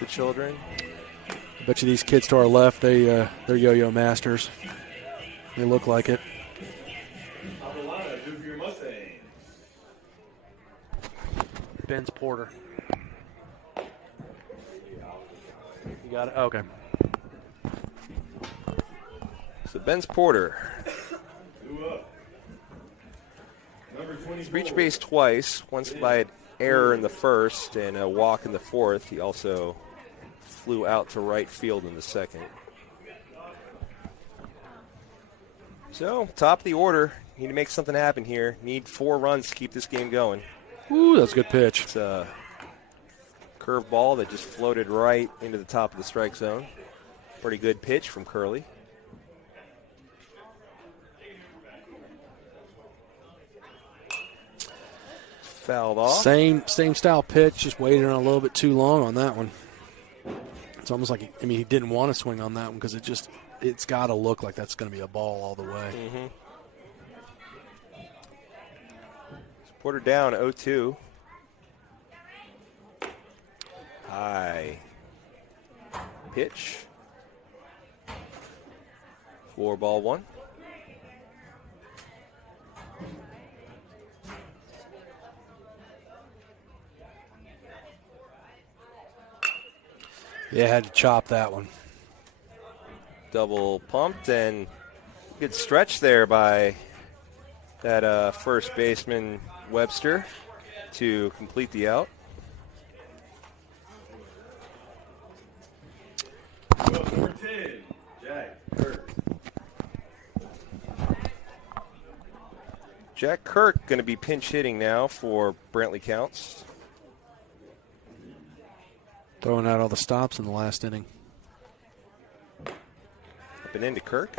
The children. I bet you these kids to our left, they're yo-yo masters. They look like it. Ben's Porter. You got it? Okay. So Ben's Porter. He's reached base twice, once by an error in the first and a walk in the fourth. He also flew out to right field in the second. So, top of the order. Need to make something happen here. Need 4 runs to keep this game going. Ooh, that's a good pitch. It's a curve ball that just floated right into the top of the strike zone. Pretty good pitch from Curley. Fouled off. Same style pitch, just waited on a little bit too long on that one. It's almost like, he didn't want to swing on that one because it's got to look like that's going to be a ball all the way. Mm-hmm. Porter down 0-2. High pitch. 4-1. Yeah, had to chop that one. Double pumped and good stretch there by that first baseman Webster to complete the out. Number 10, Jack Kirk. Jack Kirk going to be pinch hitting now for Brantley Counts. Throwing out all the stops in the last inning. Up and into Kirk.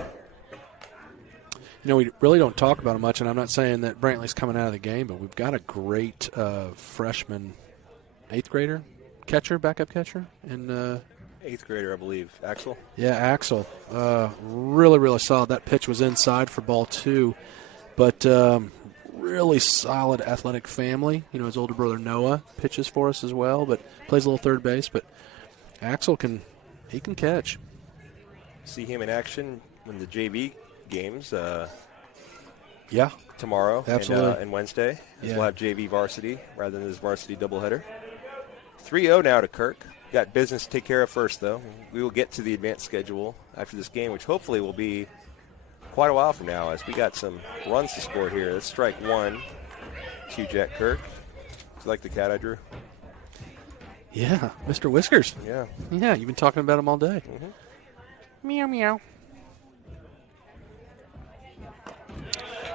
We really don't talk about it much, and I'm not saying that Brantley's coming out of the game, but we've got a great freshman 8th grader catcher, backup catcher. And 8th grader, I believe. Axel? Yeah, Axel. Really, really solid. That pitch was inside for ball 2. But really solid athletic family. His older brother Noah pitches for us as well, but plays a little third base. But Axel can catch. See him in action in the JV games. Yeah. Tomorrow Absolutely. and Wednesday. Yeah. We'll have JV varsity rather than this varsity doubleheader. 3-0 now to Kirk. Got business to take care of first, though. We will get to the advanced schedule after this game, which hopefully will be quite a while from now, as we got some runs to score here. Let's strike 1 to Jack Kirk. You like the cat I drew? Yeah, Mr. Whiskers. Yeah. Yeah, you've been talking about him all day. Mm-hmm. Meow, meow.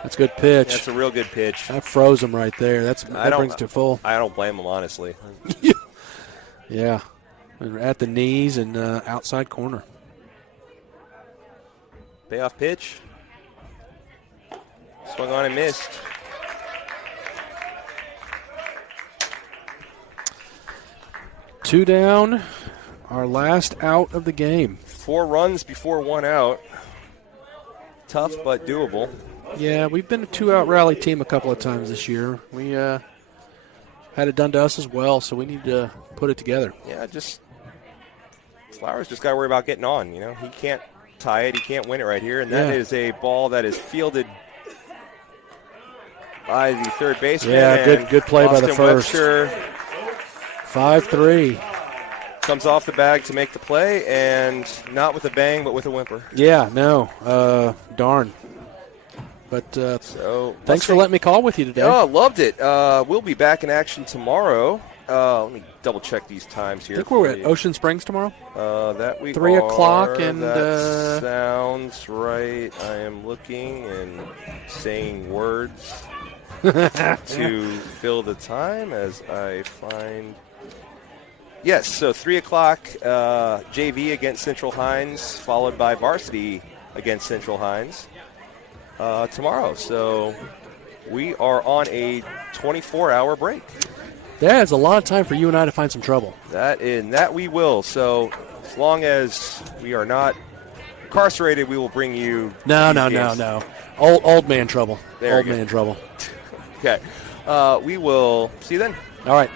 That's a good pitch. That's a real good pitch. That froze him right there. That brings it to full. I don't blame him, honestly. Yeah. At the knees and outside corner. Payoff pitch. Swung on and missed. Two down. Our last out of the game. 4 runs before 1 out. Tough but doable. Yeah, we've been a 2-out rally team a couple of times this year. We had it done to us as well, so we need to put it together. Yeah, Flowers just got to worry about getting on. He can't tie it. He can't win it right here. And that is a ball that is fielded by the third baseman. Yeah, good play by the first. Webster 5-3. comes off the bag to make the play, and not with a bang, but with a whimper. Yeah, no. Darn. But thanks for letting me call with you today. Oh, loved it. We'll be back in action tomorrow. Let me double check these times here. I think we're at Ocean Springs tomorrow. That we 3 o'clock and that sounds right. I am looking and saying words. to fill the time as I find. Yes, so 3 o'clock JV against Central Hines, followed by varsity against Central Hines tomorrow. So we are on a 24-hour break. That is a lot of time for you and I to find some trouble. That we will. So as long as we are not incarcerated, we will bring you. No. Old man trouble. There Old you go. man trouble. Okay. We will see you then. All right.